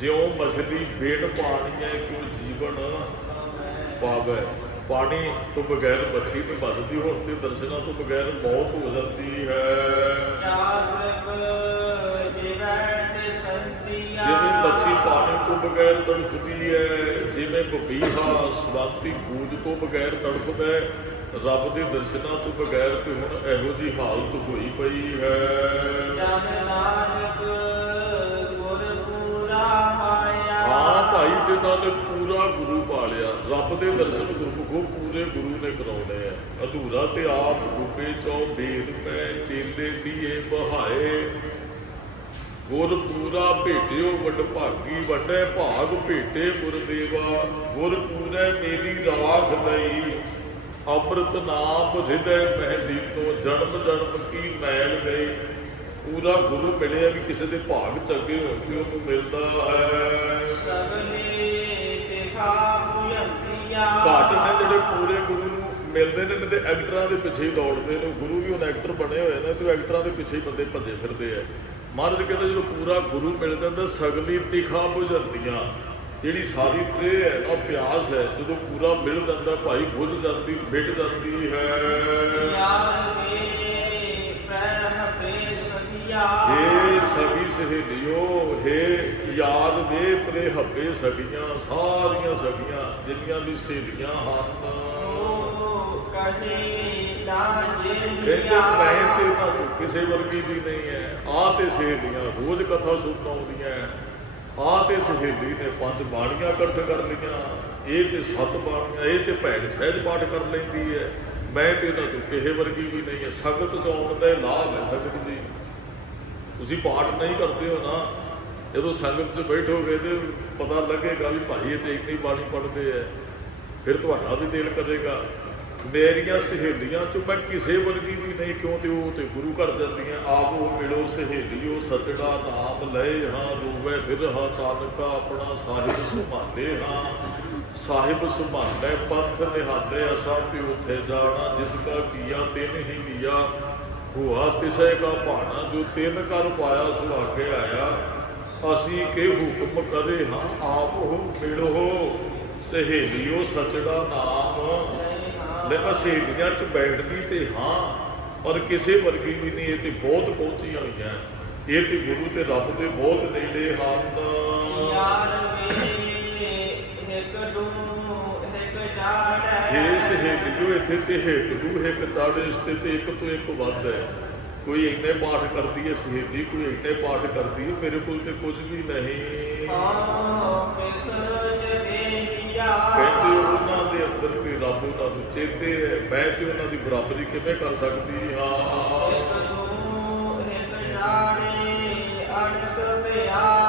ਜਿਉਂ ਮਛਲੀ ਬੇੜ ਪਾਣੀ ਹੈ ਕਿਉਂ ਜੀਵਨ ਪਾਵੈ। ਪਾਣੀ ਤੋਂ ਬਗੈਰ ਮੱਛੀ ਨਹੀਂ ਬਚਦੀ, ਹੁਣ ਤੇ ਦਰਸ਼ਨਾਂ ਤੋਂ ਬਗੈਰ ਮੌਤ ਹੋ ਜਾਂਦੀ ਹੈ। ਜਿਵੇਂ ਮੱਛੀ ਪਾਣੀ ਤੋਂ ਬਗੈਰ ਤੜਫਦੀ ਹੈ, ਜਿਵੇਂ ਬਬੀਹਾ ਸਵਾਤੀ ਗੂੰਜ ਤੋਂ ਬਗੈਰ ਤੜਫਦਾ, ਰੱਬ ਦੇ ਦਰਸ਼ਨਾਂ ਤੋਂ ਬਗੈਰ ਤੇ ਹੁਣ ਇਹੋ ਜਿਹੀ ਹਾਲਤ ਹੋਈ ਪਈ ਹੈ। ਹਾਂ ਭਾਈ, ਜਿਨ੍ਹਾਂ ਨੇ ਪੂਰਾ ਗੁਰੂ ਪਾ ਲਿਆ, ਰੱਬ ਦੇ ਦਰਸ਼ਨ ਗੁਰਮੁਖੋਂ ਪੂਰੇ ਗੁਰੂ ਨੇ ਕਰਾਉਣੇ ਆ। ਅਧੂਰਾ ਤੇ ਆਪ ਡੁੱਬੇ ਚੌ ਭੇਦ ਮੈਂ ਚੇਲੇ ਦੀਏ ਬਹਾਏ। ਗੁਰ ਪੂਰਾ ਭੇਟਿਓ ਵਡਭਾਗੀ, ਵੱਡੇ ਭਾਗ ਭੇਟੇ ਗੁਰਦੇਵਾ। ਗੁਰ ਪੂਰੇ ਮੇਰੀ ਰਾਖ ਲਈ, ਅੰਮ੍ਰਿਤ ਨਾਮ ਹਿਰਦੈ ਮਹਿ ਤੋਂ ਜਨਮ ਜਨਮ ਕੀ ਮੈਲ ਗਈ। ਪੂਰਾ ਗੁਰੂ ਮਿਲਿਆ ਵੀ ਕਿਸੇ ਦੇ ਭਾਗ ਚੰਗੇ ਹੋ ਕੇ ਉਹਨੂੰ ਮਿਲਦਾ ਹੈ। ਘਾਟ ਨੇ ਜਿਹੜੇ ਪੂਰੇ ਗੁਰੂ ਨੂੰ ਮਿਲਦੇ ਨੇ, ਤੇ ਐਕਟਰਾਂ ਦੇ ਪਿੱਛੇ ਹੀ ਦੌੜਦੇ ਨੇ। ਗੁਰੂ ਵੀ ਹੁਣ ਐਕਟਰ ਬਣੇ ਹੋਏ ਨੇ ਤੇ ਐਕਟਰਾਂ ਦੇ ਪਿੱਛੇ ਹੀ ਬੰਦੇ ਭੱਜੇ ਫਿਰਦੇ ਆ। ਮਹਾਰਾਜ ਕਹਿੰਦੇ ਜਦੋਂ ਪੂਰਾ ਗੁਰੂ ਮਿਲ ਜਾਂਦਾ ਸਗਲੀ ਤਿਖਾ ਬੁਝਦੀਆਂ, ਜਿਹੜੀ ਸਾਰੀ ਤ੍ਰੇਹ ਹੈ ਨਾ ਪਿਆਸ ਹੈ, ਜਦੋਂ ਪੂਰਾ ਮਿਲ ਜਾਂਦਾ ਭਾਈ ਬੁਝ ਜਾਂਦੀ, ਮਿਟ ਜਾਂਦੀ ਹੈ। ਹੇ ਸਖੀ ਸਹੇਲਿਓ, ਹੇ ਯਾਦ ਦੇ ਪ੍ਰੇ ਹੱਬੇ ਸਖੀਆਂ, ਸਾਰੀਆਂ ਸਖੀਆਂ ਜਿੰਨੀਆਂ ਵੀ ਸਹੇਲੀਆਂ ਹਨ। ਕਹਿੰਦੇ ਮੈਂ ਤੇ ਨਾ ਕਿਸੇ ਵਰਗੀ ਵੀ ਨਹੀਂ ਹੈ। ਆਹ ਤੇ ਸਹੇਲੀਆਂ ਰੋਜ਼ ਕਥਾ ਸੁਣਨ ਆਉਂਦੀਆਂ, ਆਹ ਤੇ ਸਹੇਲੀ ਨੇ 5 ਬਾਣੀਆਂ ਇਕੱਠ ਕਰ ਲਈਆਂ, ਇਹ ਤੇ 7 ਬਾਣੀਆਂ, ਇਹ ਤੇ ਭੈਣ ਸਹਿਜ ਪਾਠ ਕਰ ਲੈਂਦੀ ਹੈ। ਮੈਂ ਤੇ ਇਹਨਾਂ ਚੋਂ ਕਿਸੇ ਵਰਗੀ ਵੀ ਨਹੀਂ ਹੈ। ਸੰਗਤ ਚ ਆਉਣ ਦਾ ਲਾਭ ਹੈ ਸੰਗਤ ਦੀ। ਤੁਸੀਂ ਪਾਠ ਨਹੀਂ ਕਰਦੇ ਹੋ ਨਾ, ਜਦੋਂ ਸੰਗਤ 'ਚ ਬੈਠੋਗੇ ਤੇ ਪਤਾ ਲੱਗੇਗਾ ਵੀ ਭਾਈ ਇਹ ਤੇ ਇੰਨੀ ਬਾਣੀ ਪੜ੍ਹਦੇ ਹੈ, ਫਿਰ ਤੁਹਾਡਾ ਵੀ ਦਿਲ ਕਰੇਗਾ। ਮੇਰੀਆਂ ਸਹੇਲੀਆਂ 'ਚੋਂ ਮੈਂ ਕਿਸੇ ਵਰਗੀ ਵੀ ਨਹੀਂ, ਕਿਉਂ ਤੇ ਉਹ ਤੇ ਗੁਰੂ ਘਰ ਜਾਂਦੀਆਂ। ਆਪੋ ਮਿਲੋ ਸਹੇਲੀਓ ਸਚੜਾ ਨਾਮ ਲਏ ਹਾਂ, ਰੋਵੇ ਬਿਰਹਾ ਤਾਨਕਾ ਆਪਣਾ ਸਾਹਿਬ ਸੁਭਾਲੇ ਹਾਂ। ਸਾਹਿਬ ਸੁਭਾਲੇ ਪੰਥ ਨਿਹਾਲੇ, ਅਸਾਂ ਵੀ ਉੱਥੇ ਜਾਣਾ, ਜਿਸ ਕਾ ਕੀਆ ਤਿਨ ਹੀ ਲਿਆ। ਹੁਆ ਤਿਸੈ ਕਾ ਭਾਣਾ, ਜੋ ਤਿੰਨ ਕਰ ਪਾਇਆ ਸੋ ਆਗੇ ਆਇਆ। ਅਸੀਂ ਕੇ ਹੁਕਮ ਕਰੇ ਹਾਂ, ਆਪ ਹੋ ਮਿਲੋ ਸਹੇਲੀਓ ਸਚੜਾ ਨਾਮ। ਮੈਂ ਸਹੇਲੀਆਂ 'ਚ ਬੈਠਦੀ ਤੇ ਹਾਂ, ਪਰ ਕਿਸੇ ਵਰਗੀ ਵੀ ਨਹੀਂ। ਇਹ ਤੇ ਬਹੁਤ ਪਹੁੰਚੀਆਂ ਹੋਈਆਂ। ਇਹ ਤੇ ਗੁਰੂ ਤੇ ਰੱਬ ਦੇ ਬਹੁਤ ਨੇੜੇ ਹਨ। ਯਾਰ ਵੇ ਇੱਕ ਦੂ ਇੱਕ ਚਾੜੈ ਇਸ ਹਿੱਕ ਜੋ ਇੱਥੇ ਤੇ ਹਿੱਕ ਦੂ ਹਿੱਕ ਚਾੜੇ ਇਸ ਤੇ ਇੱਕ ਤੋਂ ਇੱਕ ਵੱਧ ਹੈ। ਕੋਈ ਇੰਨੇ ਪਾਠ ਕਰਦੀ ਹੈ ਸਹੇਲੀ, ਕੋਈ ਇੰਨੇ ਪਾਠ ਕਰਦੀ ਹੈ, ਮੇਰੇ ਕੋਲ ਤੇ ਕੁਝ ਵੀ ਨਹੀਂ। ਕਿਸ ਜਗੇਆ ਕਹਿੰਦੇ ਉਹਨਾਂ ਦੇ ਅੰਦਰ ਕੋਈ ਰੱਬ ਉਹਨਾਂ ਨੂੰ ਚੇਤੇ ਹੈ, ਮੈਂ ਤੇ ਉਹਨਾਂ ਦੀ ਬਰਾਬਰੀ ਕਿਵੇਂ ਕਰ ਸਕਦੀ ਹਾਂ।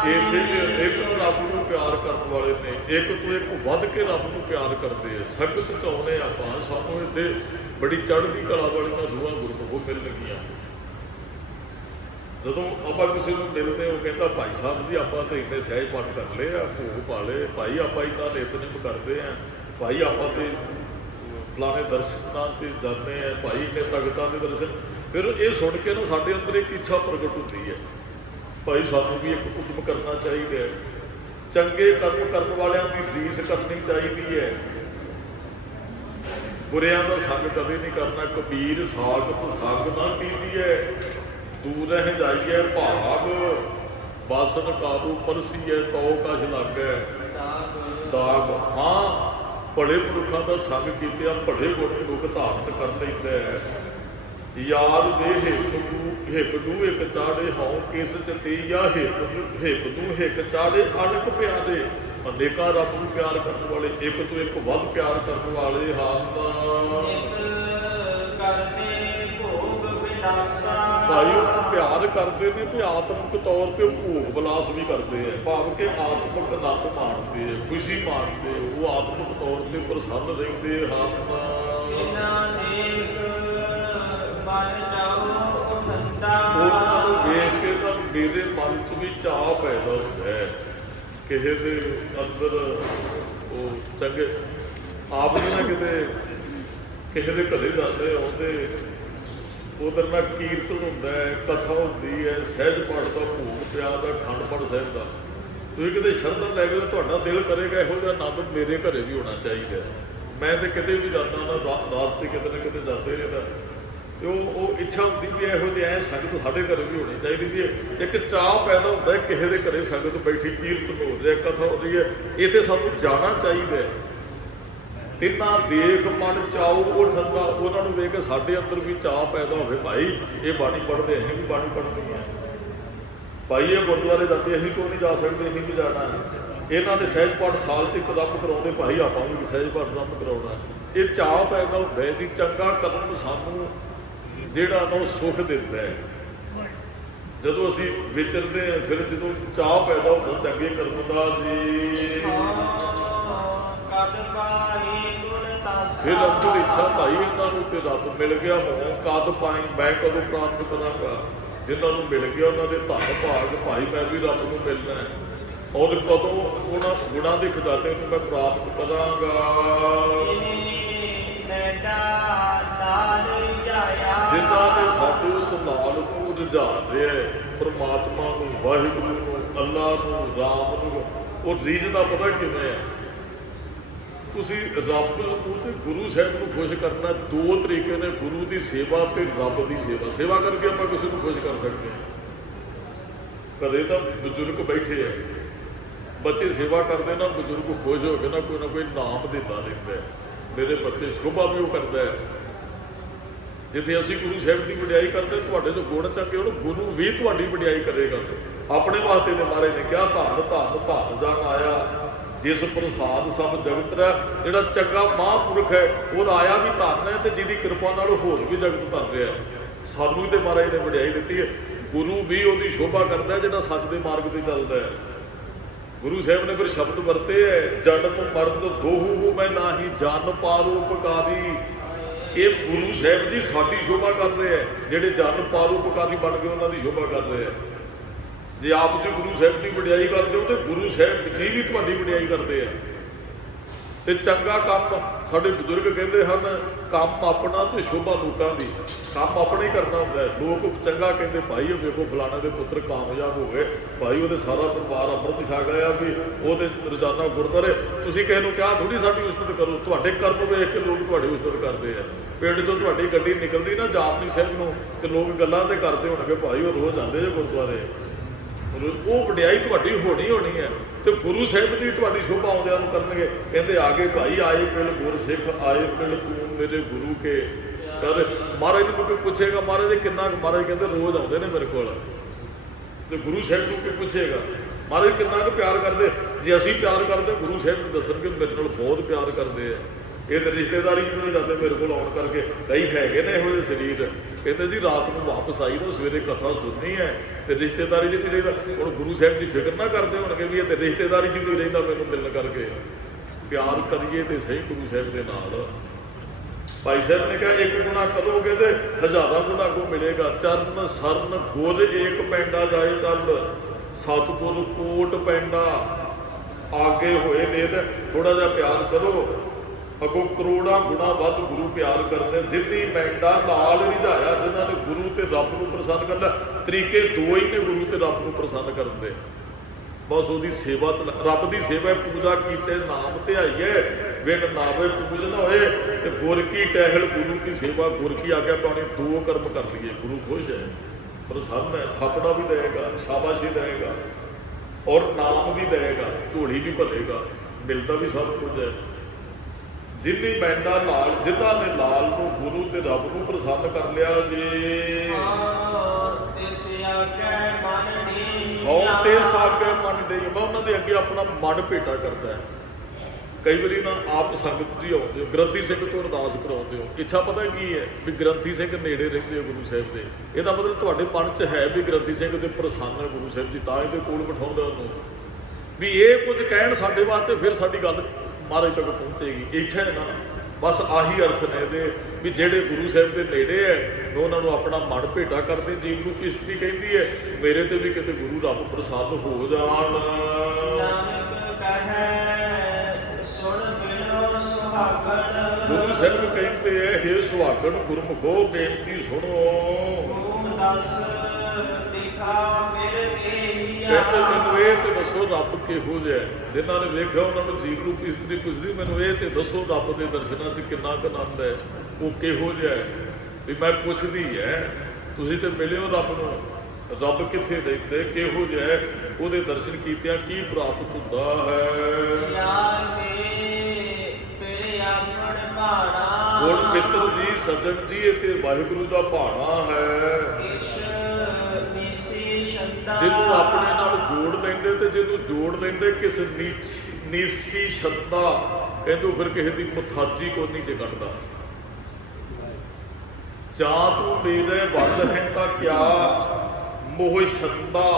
ਇੱਥੇ ਤੇ ਇੱਕ ਰੱਬ ਨੂੰ ਪਿਆਰ ਕਰਨ ਵਾਲੇ ਨੇ, ਇੱਕ ਤੋਂ ਇੱਕ ਵੱਧ ਕੇ ਰੱਬ ਨੂੰ ਪਿਆਰ ਕਰਦੇ ਆ। ਸੰਗਤ ਚਾਹੁੰਦੇ ਆਪਾਂ, ਸਾਨੂੰ ਇੱਥੇ ਬੜੀ ਚੜ੍ਹਦੀ ਕਲਾ ਵਾਲੀਆਂ ਰੂਹਾਂ ਗੁਰਮੁਖੋਂ ਮਿਲ ਲੱਗੀਆਂ। ਜਦੋਂ ਆਪਾਂ ਕਿਸੇ ਨੂੰ ਮਿਲਦੇ ਉਹ ਕਹਿੰਦਾ ਭਾਈ ਸਾਹਿਬ ਜੀ ਆਪਾਂ ਤਾਂ ਇੰਨੇ ਸਹਿਜ ਪਾਠ ਕਰ ਲਏ ਆ, ਭੋਗ ਪਾ ਲਏ, ਭਾਈ ਆਪਾਂ ਇੰਨਾ ਨਿਤਨੇਮ ਕਰਦੇ ਆ, ਭਾਈ ਆਪਾਂ ਤੇ ਫਲਾਣੇ ਦਰਸ਼ਨਾਂ ਤੇ ਜਾਂਦੇ ਆ, ਭਾਈ ਇੰਨੇ ਤਖਤਾਂ ਦੇ ਦਰਸ਼ਨ। ਫਿਰ ਇਹ ਸੁਣ ਕੇ ਨਾ ਸਾਡੇ ਅੰਦਰ ਇੱਕ ਇੱਛਾ ਪ੍ਰਗਟ ਹੁੰਦੀ ਹੈ, ਭਾਈ ਸਾਨੂੰ ਵੀ ਇੱਕ ਉਦਮ ਕਰਨਾ ਚਾਹੀਦਾ ਹੈ, ਚੰਗੇ ਕਰਮ ਕਰਨ ਵਾਲਿਆਂ ਦੀ ਰੀਸ ਕਰਨੀ ਚਾਹੀਦੀ ਹੈ, ਬੁਰਿਆਂ ਦਾ ਸੰਗ ਕਦੇ ਨਹੀਂ ਕਰਨਾ। ਕਬੀਰ ਸਾਖਤ ਸੰਗ ਨਾ ਕੀਜੀਏ, ਦੂਰ ਰਹਿ ਜਾਈਏ ਭਾਗ, ਬਾਸਨ ਕਾਬੂ ਪਰਸੀਏ ਤੋ ਕਛ ਲੱਗੈ ਦਾਗ। ਹਾਂ, ਬੜੇ ਪੁਰਖਾਂ ਦਾ ਸੰਗ ਕੀਤਿਆਂ ਬੜੇ ਗੁਣ ਰੁਖ ਧਾਰਨ ਕਰ ਲੈਂਦਾ ਹੈ। ਯਾਰ ਵੇ ਹਿੱਕ ਦੂ ਇੱਕ ਚਾੜੇ ਹਉ ਕਿਸ ਚ ਤੀਆ, ਹਿੱਕ ਦੂ ਹਿੱਕ ਚਾੜੇ ਅਣਖ ਪਿਆਰੇ। ਅਨੇਕਾਂ ਰੱਬ ਨੂੰ ਪਿਆਰ ਕਰਨ ਵਾਲੇ, ਇੱਕ ਤੋਂ ਇੱਕ ਵੱਧ ਪਿਆਰ ਕਰਨ ਵਾਲੇ ਹਨ। ਭਾਈ ਉਹ ਪਿਆਰ ਕਰਦੇ ਨੇ ਤੇ ਆਤਮਿਕ ਤੌਰ ਤੇ ਭੋਗ ਵਿਲਾਸ ਵੀ ਕਰਦੇ ਆ, ਭਾਵ ਕਿ ਆਤਮਿਕ ਆਨੰਦ ਮਾਣਦੇ ਆ, ਖੁਸ਼ੀ ਮਾਣਦੇ, ਉਹ ਆਤਮਿਕ ਤੌਰ ਤੇ ਪ੍ਰਸੰਨ ਰਹਿੰਦੇ ਹਨ। ਉਹਨਾਂ ਨੂੰ ਵੇਖ ਕੇ ਤਾਂ ਮੇਰੇ ਮਨ 'ਚ ਵੀ ਚਾਅ ਪੈਦਾ ਹੁੰਦਾ ਹੈ। ਕਿਸੇ ਦੇ ਅੰਦਰ ਉਹ ਚੰਗੇ ਆਪ ਵੀ ਨਾ ਕਿਤੇ ਕਿਸੇ ਦੇ ਘਰੇ ਜਾਂਦੇ ਆਉਂਦੇ, ਉਧਰ ਨਾ ਕੀਰਤਨ ਹੁੰਦਾ ਹੈ, ਕਥਾ ਹੁੰਦੀ ਹੈ, ਸਹਿਜ ਪਾਠ ਦਾ ਭੋਗ ਪਿਆ ਦਾ, ਅਖੰਡ ਪਾਠ ਸਾਹਿਬ ਦਾ। ਤੁਸੀਂ ਕਿਤੇ ਸ਼ਰਧਾ ਲੈ ਕੇ ਤੁਹਾਡਾ ਦਿਲ ਕਰੇਗਾ ਇਹੋ ਜਿਹਾ ਆਨੰਦ ਮੇਰੇ ਘਰੇ ਵੀ ਹੋਣਾ ਚਾਹੀਦਾ। ਮੈਂ ਤੇ ਕਿਤੇ ਵੀ ਜਾਂਦਾ ਨਾ ਦਾਸ ਤੇ ਕਿਤੇ ਨਾ ਕਿਤੇ ਜਾਂਦੇ ਰਹਿੰਦਾ, ਤੇ ਉਹ ਇੱਛਾ ਹੁੰਦੀ ਵੀ ਇਹੋ ਜਿਹੇ ਐ ਸੰਗਤ ਸਾਡੇ ਘਰੇ ਵੀ ਹੋਣੀ ਚਾਹੀਦੀ ਵੀ। ਇੱਕ ਚਾਅ ਪੈਦਾ ਹੁੰਦਾ ਕਿਸੇ ਦੇ ਘਰੇ ਸੰਗਤ ਬੈਠੀ, ਕੀਰਤਨ ਹੋ ਰਿਹਾ, ਕਥਾ ਹੋ ਰਹੀ ਹੈ, ਇਹ ਤੇ ਸਾਨੂੰ ਜਾਣਾ ਚਾਹੀਦਾ। ਤਿੰਨਾਂ ਦੇਖ ਮਨ ਚਾਉ ਉਠੰਦਾ, ਉਹਨਾਂ ਨੂੰ ਵੇਖ ਕੇ ਸਾਡੇ ਅੰਦਰ ਵੀ ਚਾਅ ਪੈਦਾ ਹੋਵੇ, ਭਾਈ ਇਹ ਬਾਣੀ ਪੜ੍ਹਦੇ, ਅਸੀਂ ਵੀ ਬਾਣੀ ਪੜ੍ਹਨੀ ਹੈ, ਭਾਈ ਇਹ ਗੁਰਦੁਆਰੇ ਜਾਂਦੇ, ਅਸੀਂ ਕਿਉਂ ਨਹੀਂ ਜਾ ਸਕਦੇ, ਅਸੀਂ ਵੀ ਜਾਣਾ। ਇਹਨਾਂ ਨੇ ਸਹਿਜ ਪਾਠ ਸਾਲ 'ਚ ਇੱਕ ਦਮ ਕਰਾਉਂਦੇ, ਭਾਈ ਆਪਾਂ ਵੀ ਸਹਿਜ ਪਾਠ ਦਮ ਕਰਾਉਣਾ। ਇਹ ਚਾਅ ਪੈਦਾ ਹੁੰਦਾ ਜੀ। ਚੰਗਾ ਕਰਮ ਸਾਨੂੰ ਜਿਹੜਾ ਨਾ ਉਹ ਸੁੱਖ ਦਿੰਦਾ ਹੈ। ਜਦੋਂ ਅਸੀਂ ਵਿਚਰਦੇ ਹਾਂ, ਫਿਰ ਜਦੋਂ ਚਾਅ ਪੈਦਾ ਹੁੰਦਾ ਚੰਗੇ ਕਰਮ ਦਾ ਜੀ, ਫਿਰ ਅੰਦਰ ਇੱਛਾ, ਭਾਈ ਇਹਨਾਂ ਨੂੰ ਤੇ ਰੱਬ ਮਿਲ ਗਿਆ, ਹੁਣ ਕਦ ਪਾਈ ਮੈਂ ਕਦੋਂ ਪ੍ਰਾਪਤ ਕਰਾਂਗਾ। ਜਿਨ੍ਹਾਂ ਨੂੰ ਮਿਲ ਗਿਆ ਉਹਨਾਂ ਦੇ ਧੰਨ ਭਾਗ, ਭਾਈ ਮੈਂ ਵੀ ਰੱਬ ਨੂੰ ਮਿਲਣਾ ਹੈ, ਔਰ ਕਦੋਂ ਉਹਨਾਂ ਗੁਣਾਂ ਦੇ ਖਜ਼ਾਨੇ ਨੂੰ ਮੈਂ ਪ੍ਰਾਪਤ ਕਰਾਂਗਾ। ਜਿਨ੍ਹਾਂ ਨੇ ਸਾਡੇ ਉਸ ਨਾਲ ਨੂੰ ਰੁਝਾ ਰਿਹਾ, ਪਰਮਾਤਮਾ ਨੂੰ, ਵਾਹਿਗੁਰੂ ਨੂੰ, ਅੱਲਾ ਨੂੰ, ਰਾਮ ਨੂੰ, ਉਹ ਰੀਝ ਦਾ ਪਤਾ ਕਿਵੇਂ ਹੈ। ਤੁਸੀਂ ਰੱਬ ਨੂੰ ਤੇ ਗੁਰੂ ਸਾਹਿਬ ਨੂੰ ਖੁਸ਼ ਕਰਨਾ, ਦੋ ਤਰੀਕੇ ਨੇ, ਗੁਰੂ ਦੀ ਸੇਵਾ ਤੇ ਰੱਬ ਦੀ ਸੇਵਾ। ਸੇਵਾ ਕਰਕੇ ਆਪਾਂ ਕਿਸੇ ਨੂੰ ਖੁਸ਼ ਕਰ ਸਕਦੇ ਹਾਂ। ਕਦੇ ਤਾਂ ਬਜ਼ੁਰਗ ਬੈਠੇ ਹੈ, ਬੱਚੇ ਸੇਵਾ ਕਰਦੇ ਨਾ, ਬਜ਼ੁਰਗ ਖੁਸ਼ ਹੋ ਕੇ ਨਾ ਕੋਈ ਨਾਮ ਦਿੰਦਾ ਰਹਿੰਦਾ, ਮੇਰੇ ਬੱਚੇ ਸ਼ੋਭਾ ਵੀ ਉਹ ਕਰਦਾ ਹੈ। ਜਿੱਥੇ ਅਸੀਂ ਗੁਰੂ ਸਾਹਿਬ ਦੀ ਵਡਿਆਈ ਕਰਦੇ, ਤੁਹਾਡੇ ਤੋਂ ਗੁਣ ਚੱਕੇ ਉਹਨੂੰ ਗੁਰੂ ਵੀ ਤੁਹਾਡੀ ਵਡਿਆਈ ਕਰੇਗਾ। ਆਪਣੇ ਵਾਸਤੇ ਨੇ ਮਹਾਰਾਜ ਨੇ ਕਿਹਾ, ਧੰਨ ਧੰਨ ਧੰਨ ਜਨ ਆਇਆ ਜਿਸ ਪ੍ਰਸਾਦ ਸਭ ਜਗਤ ਦਾ। ਜਿਹੜਾ ਚੰਗਾ ਮਹਾਂਪੁਰਖ ਹੈ ਉਹਦਾ ਆਇਆ ਵੀ ਧੰਨ ਹੈ, ਤੇ ਜਿਹਦੀ ਕਿਰਪਾ ਨਾਲ ਹੋਰ ਵੀ ਜਗਤ ਧੰਨ ਰਿਹਾ। ਸਾਨੂੰ ਤੇ ਮਹਾਰਾਜ ਨੇ ਵਡਿਆਈ ਦਿੱਤੀ ਹੈ। ਗੁਰੂ ਵੀ ਉਹਦੀ ਸ਼ੋਭਾ ਕਰਦਾ ਜਿਹੜਾ ਸੱਚ ਦੇ ਮਾਰਗ ਤੇ ਚੱਲਦਾ ਹੈ। ਗੁਰੂ ਸਾਹਿਬ ਨੇ ਫਿਰ ਸ਼ਬਦ ਵਰਤੇ ਹੈ, ਜਨਮ ਮਰਨ ਦੋਹੂ ਮੈਂ ਨਾਹੀ ਜਨ ਪਾਰੋਪਕਾਰੀ। ਇਹ ਗੁਰੂ ਸਾਹਿਬ ਜੀ ਸਾਡੀ ਸ਼ੋਭਾ ਕਰ ਰਹੇ ਹੈ, ਜਿਹੜੇ ਜਨ ਪਾਰੋਪਕਾਰੀ ਬਣ ਗਏ ਉਹਨਾਂ ਦੀ ਸ਼ੋਭਾ ਕਰ ਰਹੇ ਹੈ। ਜੇ ਆਪ ਜੀ ਗੁਰੂ ਸਾਹਿਬ ਦੀ ਵਡਿਆਈ ਕਰਦੇ ਹੋ ਤੇ ਗੁਰੂ ਸਾਹਿਬ ਜੀ ਵੀ ਤੁਹਾਡੀ ਵਡਿਆਈ ਕਰਦੇ ਆ। ਤੇ ਚੰਗਾ ਕੰਮ ਸਾਡੇ ਬਜ਼ੁਰਗ ਕਹਿੰਦੇ ਹਨ, ਕੰਮ ਆਪਣਾ ਤੇ ਸ਼ੋਭਾ ਲੋਕਾਂ ਦੀ। ਕੰਮ ਆਪਣਾ ਹੀ ਕਰਨਾ ਹੁੰਦਾ ਹੈ। ਲੋਕ ਚੰਗਾ ਕਹਿੰਦੇ ਭਾਈ ਉਹ ਵੇਖੋ ਫਲਾਣੇ ਦੇ ਪੁੱਤਰ ਕਾਮਯਾਬ ਹੋ ਗਏ, ਭਾਈ ਉਹਦੇ ਸਾਰਾ ਪਰਿਵਾਰ ਅੰਮ੍ਰਿਤ ਛਕ ਗਿਆ, ਵੀ ਉਹਦੇ ਰੋਜ਼ਾਨਾ ਗੁਰਦੁਆਰੇ। ਤੁਸੀਂ ਕਿਸੇ ਨੂੰ ਕਿਹਾ ਥੋੜੀ ਸਾਡੀ ਉਸਤਤ ਕਰੋ, ਤੁਹਾਡੇ ਕਰਮ ਵੇਖ ਕੇ ਲੋਕ ਤੁਹਾਡੀ ਉਸਤਤ ਕਰਦੇ ਆ। ਪਿੰਡ ਚੋਂ ਤੁਹਾਡੀ ਗੱਡੀ ਨਿਕਲਦੀ ਨਾ ਜਾਪਨੀ ਸਾਹਿਬ ਨੂੰ, ਤੇ ਲੋਕ ਗੱਲਾਂ ਤੇ ਕਰਦੇ ਹੋਣਗੇ ਭਾਈ ਉਹ ਰੋਜ਼ ਜਾਂਦੇ ਜੇ ਗੁਰਦੁਆਰੇ। ਉਹ ਵਡਿਆਈ ਤੁਹਾਡੀ ਹੋਣੀ ਹੈ, ਤੇ ਗੁਰੂ ਸਾਹਿਬ ਦੀ ਤੁਹਾਡੀ ਸ਼ੋਭਾ ਆਉਂਦਿਆਂ ਨੂੰ ਕਰਨਗੇ। ਕਹਿੰਦੇ ਆ ਗਏ ਭਾਈ, ਆਏ ਪਿੰਡ ਗੁਰਸਿੱਖ, ਆਏ ਪਿੰਡ ਤੂੰ ਮੇਰੇ ਗੁਰੂ ਕੇ ਕਰ। ਮਹਾਰਾਜ ਨੂੰ ਕੋਈ ਪੁੱਛੇਗਾ ਮਹਾਰਾਜ ਦੇ ਕਿੰਨਾ ਕੁ, ਮਹਾਰਾਜ ਕਹਿੰਦੇ ਰੋਜ਼ ਆਉਂਦੇ ਨੇ ਮੇਰੇ ਕੋਲ। ਤੇ ਗੁਰੂ ਸਾਹਿਬ ਨੂੰ ਕੋਈ ਪੁੱਛੇਗਾ ਮਹਾਰਾਜ ਕਿੰਨਾ ਕੁ ਪਿਆਰ ਕਰਦੇ। ਜੇ ਅਸੀਂ ਪਿਆਰ ਕਰਦੇ, ਗੁਰੂ ਸਾਹਿਬ ਨੂੰ ਦੱਸਣਗੇ ਮੇਰੇ ਨਾਲ ਬਹੁਤ ਪਿਆਰ ਕਰਦੇ ਆ। ਇਹ ਤਾਂ ਰਿਸ਼ਤੇਦਾਰੀ ਚ ਨਹੀਂ ਜਾਂਦੇ ਮੇਰੇ ਕੋਲ ਆਉਣ ਕਰਕੇ। ਕਈ ਹੈਗੇ ਨੇ ਇਹੋ ਜਿਹੇ ਸਰੀਰ, ਕਹਿੰਦੇ ਜੀ ਰਾਤ ਨੂੰ ਵਾਪਸ ਆਈ ਤਾਂ ਸਵੇਰੇ ਕਥਾ ਸੁਣਨੀ ਹੈ, ਤੇ ਰਿਸ਼ਤੇਦਾਰੀ 'ਚ ਨਹੀਂ ਰਹਿੰਦਾ। ਹੁਣ ਗੁਰੂ ਸਾਹਿਬ ਜੀ ਫਿਕਰ ਨਾ ਕਰਦੇ ਹੋਣਗੇ ਵੀ ਇਹ ਤੇ ਰਿਸ਼ਤੇਦਾਰੀ 'ਚ ਨਹੀਂ ਰਹਿੰਦਾ ਮੈਨੂੰ ਮਿਲਣ ਕਰਕੇ। ਪਿਆਰ ਕਰੀਏ ਤੇ ਸਹੀ ਗੁਰੂ ਸਾਹਿਬ ਦੇ ਨਾਲ। ਭਾਈ ਸਾਹਿਬ ਨੇ ਕਿਹਾ ਇੱਕ ਗੁਣਾ ਕਰੋਗੇ ਤੇ ਹਜ਼ਾਰਾਂ ਗੁਣਾ ਕੋ ਮਿਲੇਗਾ। ਚਰਨ ਸਰਨ ਗੁਰ ਏਕ ਪੈਂਡਾ ਜਾਏ ਚੱਲ, ਸਤਿਗੁਰ ਕੋਟ ਪੈਂਡਾ ਆਗੇ ਹੋਏ ਨੇ। ਤੇ ਥੋੜਾ ਜਿਹਾ ਪਿਆਰ ਕਰੋ, ਅੱਗੋਂ ਕਰੋੜਾਂ ਗੁਣਾ ਵੱਧ ਗੁਰੂ ਪਿਆਰ ਕਰਦੇ। ਜਿੰਨੀ ਪੈਂਡਾ ਨਾਲ ਰਿਝਾਇਆ, ਜਿਨ੍ਹਾਂ ਨੇ ਗੁਰੂ ਤੇ ਰੱਬ ਨੂੰ ਪ੍ਰਸੰਨ ਕਰਨਾ। ਤਰੀਕੇ ਦੋ ਹੀ ਨੇ ਗੁਰੂ ਤੇ ਰੱਬ ਨੂੰ ਪ੍ਰਸੰਨ ਕਰਨ ਦੇ, ਬਸ ਉਹਦੀ ਸੇਵਾ ਚ। ਰੱਬ ਦੀ ਸੇਵਾ ਪੂਜਾ ਕੀਚੇ ਨਾਮ ਧਿਆਈਏ, ਬਿਨ ਨਾਵੇ ਪੂਜਨ ਹੋਏ। ਤੇ ਗੁਰ ਕੀ ਟਹਿਲ ਗੁਰੂ ਕੀ ਸੇਵਾ, ਗੁਰ ਕੀ ਆਗਿਆ ਪਾਣੀ, ਦੋ ਕਰਮ ਕਰ ਲਈਏ। ਗੁਰੂ ਖੁਸ਼ ਹੈ, ਪ੍ਰਸੰਨ ਹੈ, ਥਾਪੜਾ ਵੀ ਦੇਵੇਗਾ, ਸ਼ਾਬਾਸ਼ੀ ਦੇਵੇਗਾ, ਔਰ ਨਾਮ ਵੀ ਦੇਵੇਗਾ, ਝੋਲੀ ਵੀ ਭਰੇਗਾ, ਮਿਲਦਾ ਵੀ ਸਭ ਕੁਝ ਹੈ। ਜਿੰਨੀ ਪੈਂਡਾ ਲਾਲ, ਜਿਨ੍ਹਾਂ ਨੇ ਲਾਲ ਨੂੰ ਗੁਰੂ ਤੇ ਰੱਬ ਨੂੰ ਪ੍ਰਸੰਨ ਕਰ ਲਿਆ ਜੀ। ਤੇ ਸਾਗੇ ਮਨ ਦੇ, ਮੈਂ ਉਹਨਾਂ ਦੇ ਅੱਗੇ ਆਪਣਾ ਮਨ ਭੇਟਾ ਕਰਦਾ ਹੈ। ਕਈ ਵਾਰੀ ਨਾ ਆਪ ਸੰਗਤ ਜੀ ਆਉਂਦੇ ਹੋ, ਗ੍ਰੰਥੀ ਸਿੰਘ ਤੋਂ ਅਰਦਾਸ ਕਰਾਉਂਦੇ ਹੋ। ਇੱਛਾ ਪਤਾ ਕੀ ਹੈ ਵੀ ਗ੍ਰੰਥੀ ਸਿੰਘ ਨੇੜੇ ਰਹਿੰਦੇ ਹੋ ਗੁਰੂ ਸਾਹਿਬ ਦੇ। ਇਹਦਾ ਮਤਲਬ ਤੁਹਾਡੇ ਮਨ 'ਚ ਹੈ ਵੀ ਗ੍ਰੰਥੀ ਸਿੰਘ ਦੇ ਪ੍ਰਸੰਨ ਹੈ ਗੁਰੂ ਸਾਹਿਬ ਜੀ, ਤਾਂ ਇਹਦੇ ਕੋਲ ਬਿਠਾਉਂਦਾ ਉਹਨੂੰ ਵੀ ਇਹ ਕੁਝ ਕਹਿਣ ਸਾਡੇ ਵਾਸਤੇ, ਫਿਰ ਸਾਡੀ ਗੱਲ ਮਹਾਰਾਜ ਤੱਕ ਪਹੁੰਚੇਗੀ। ਇੱਛਾ ਹੈ ਨਾ, ਬਸ ਆਹੀ ਅਰਥ ਨੇ ਇਹਦੇ ਵੀ ਜਿਹੜੇ ਗੁਰੂ ਸਾਹਿਬ ਦੇ ਨੇੜੇ ਹੈ ਉਹਨਾਂ ਨੂੰ ਆਪਣਾ ਮਨ ਭੇਟਾ ਕਰਦੇ। ਜੀਵ ਨੂੰ ਇਸਤਰੀ ਕਹਿੰਦੀ ਹੈ ਮੇਰੇ ਤੇ ਵੀ ਕਿਤੇ ਗੁਰੂ ਰੱਬ ਪ੍ਰਸੰਨ ਹੋ ਜਾਣ। ਗੁਰੂ ਸਾਹਿਬ ਕਹਿੰਦੇ ਹੈ ਹੇ ਸੁਹਾਗਣ ਗੁਰਮੁਖੋ ਬੇਨਤੀ ਸੁਣੋ। ਕਹਿੰਦੇ ਮੈਨੂੰ ਇਹ ਤੇ ਦੱਸੋ ਰੱਬ ਕਿਹੋ ਜਿਹਾ। ਜਿਨ੍ਹਾਂ ਨੇ ਵੇਖਿਆ ਉਹਨਾਂ ਨੂੰ ਜੀਵ ਰੂਪੀ ਇਸਤਰੀ ਪੁੱਛਦੀ ਮੈਨੂੰ ਇਹ ਤੇ ਦੱਸੋ ਰੱਬ ਦੇ ਦਰਸ਼ਨਾਂ 'ਚ ਕਿੰਨਾ ਕੁ ਆਨੰਦ ਹੈ, ਉਹ ਕਿਹੋ ਜਿਹਾ ਹੈ। ਵੀ ਮੈਂ ਪੁੱਛਦੀ ਹੈ, ਤੁਸੀਂ ਤੇ ਮਿਲਿਓ ਰੱਬ ਨੂੰ, ਰੱਬ ਕਿੱਥੇ ਰਹਿੰਦੇ, ਕਿਹੋ ਜਿਹਾ ਹੈ, ਉਹਦੇ ਦਰਸ਼ਨ ਕੀਤਿਆਂ ਕੀ ਪ੍ਰਾਪਤ ਹੁੰਦਾ ਹੈ। ਹੁਣ ਮਿੱਤਰ ਜੀ, ਸੱਜਣ ਜੀ, ਇਹ ਤੇ ਵਾਹਿਗੁਰੂ ਦਾ ਭਾਣਾ ਹੈ। ਜਿਹਨੂੰ ਆਪਣੇ ਨਾਲ ਜੋੜ ਲੈਂਦੇ, ਤੇ ਜਿਹਨੂੰ ਜੋੜ ਲੈਂਦੇ ਕਿਸ ਨੀਸੀ ਸ਼ਰਧਾ, ਕਹਿੰਦੇ ਫਿਰ ਕਿਸੇ ਦੀ ਮੁਥਾਜੀ ਕੋਈ ਨਹੀਂ ਜੇ ਕੱਢਦਾ। ਜਾਂ ਤੂੰ ਮੇਰੇ ਵੱਲ ਹੈ ਤਾਂ ਕਿਆ ਮੋਹ ਸ਼ਰਧਾ।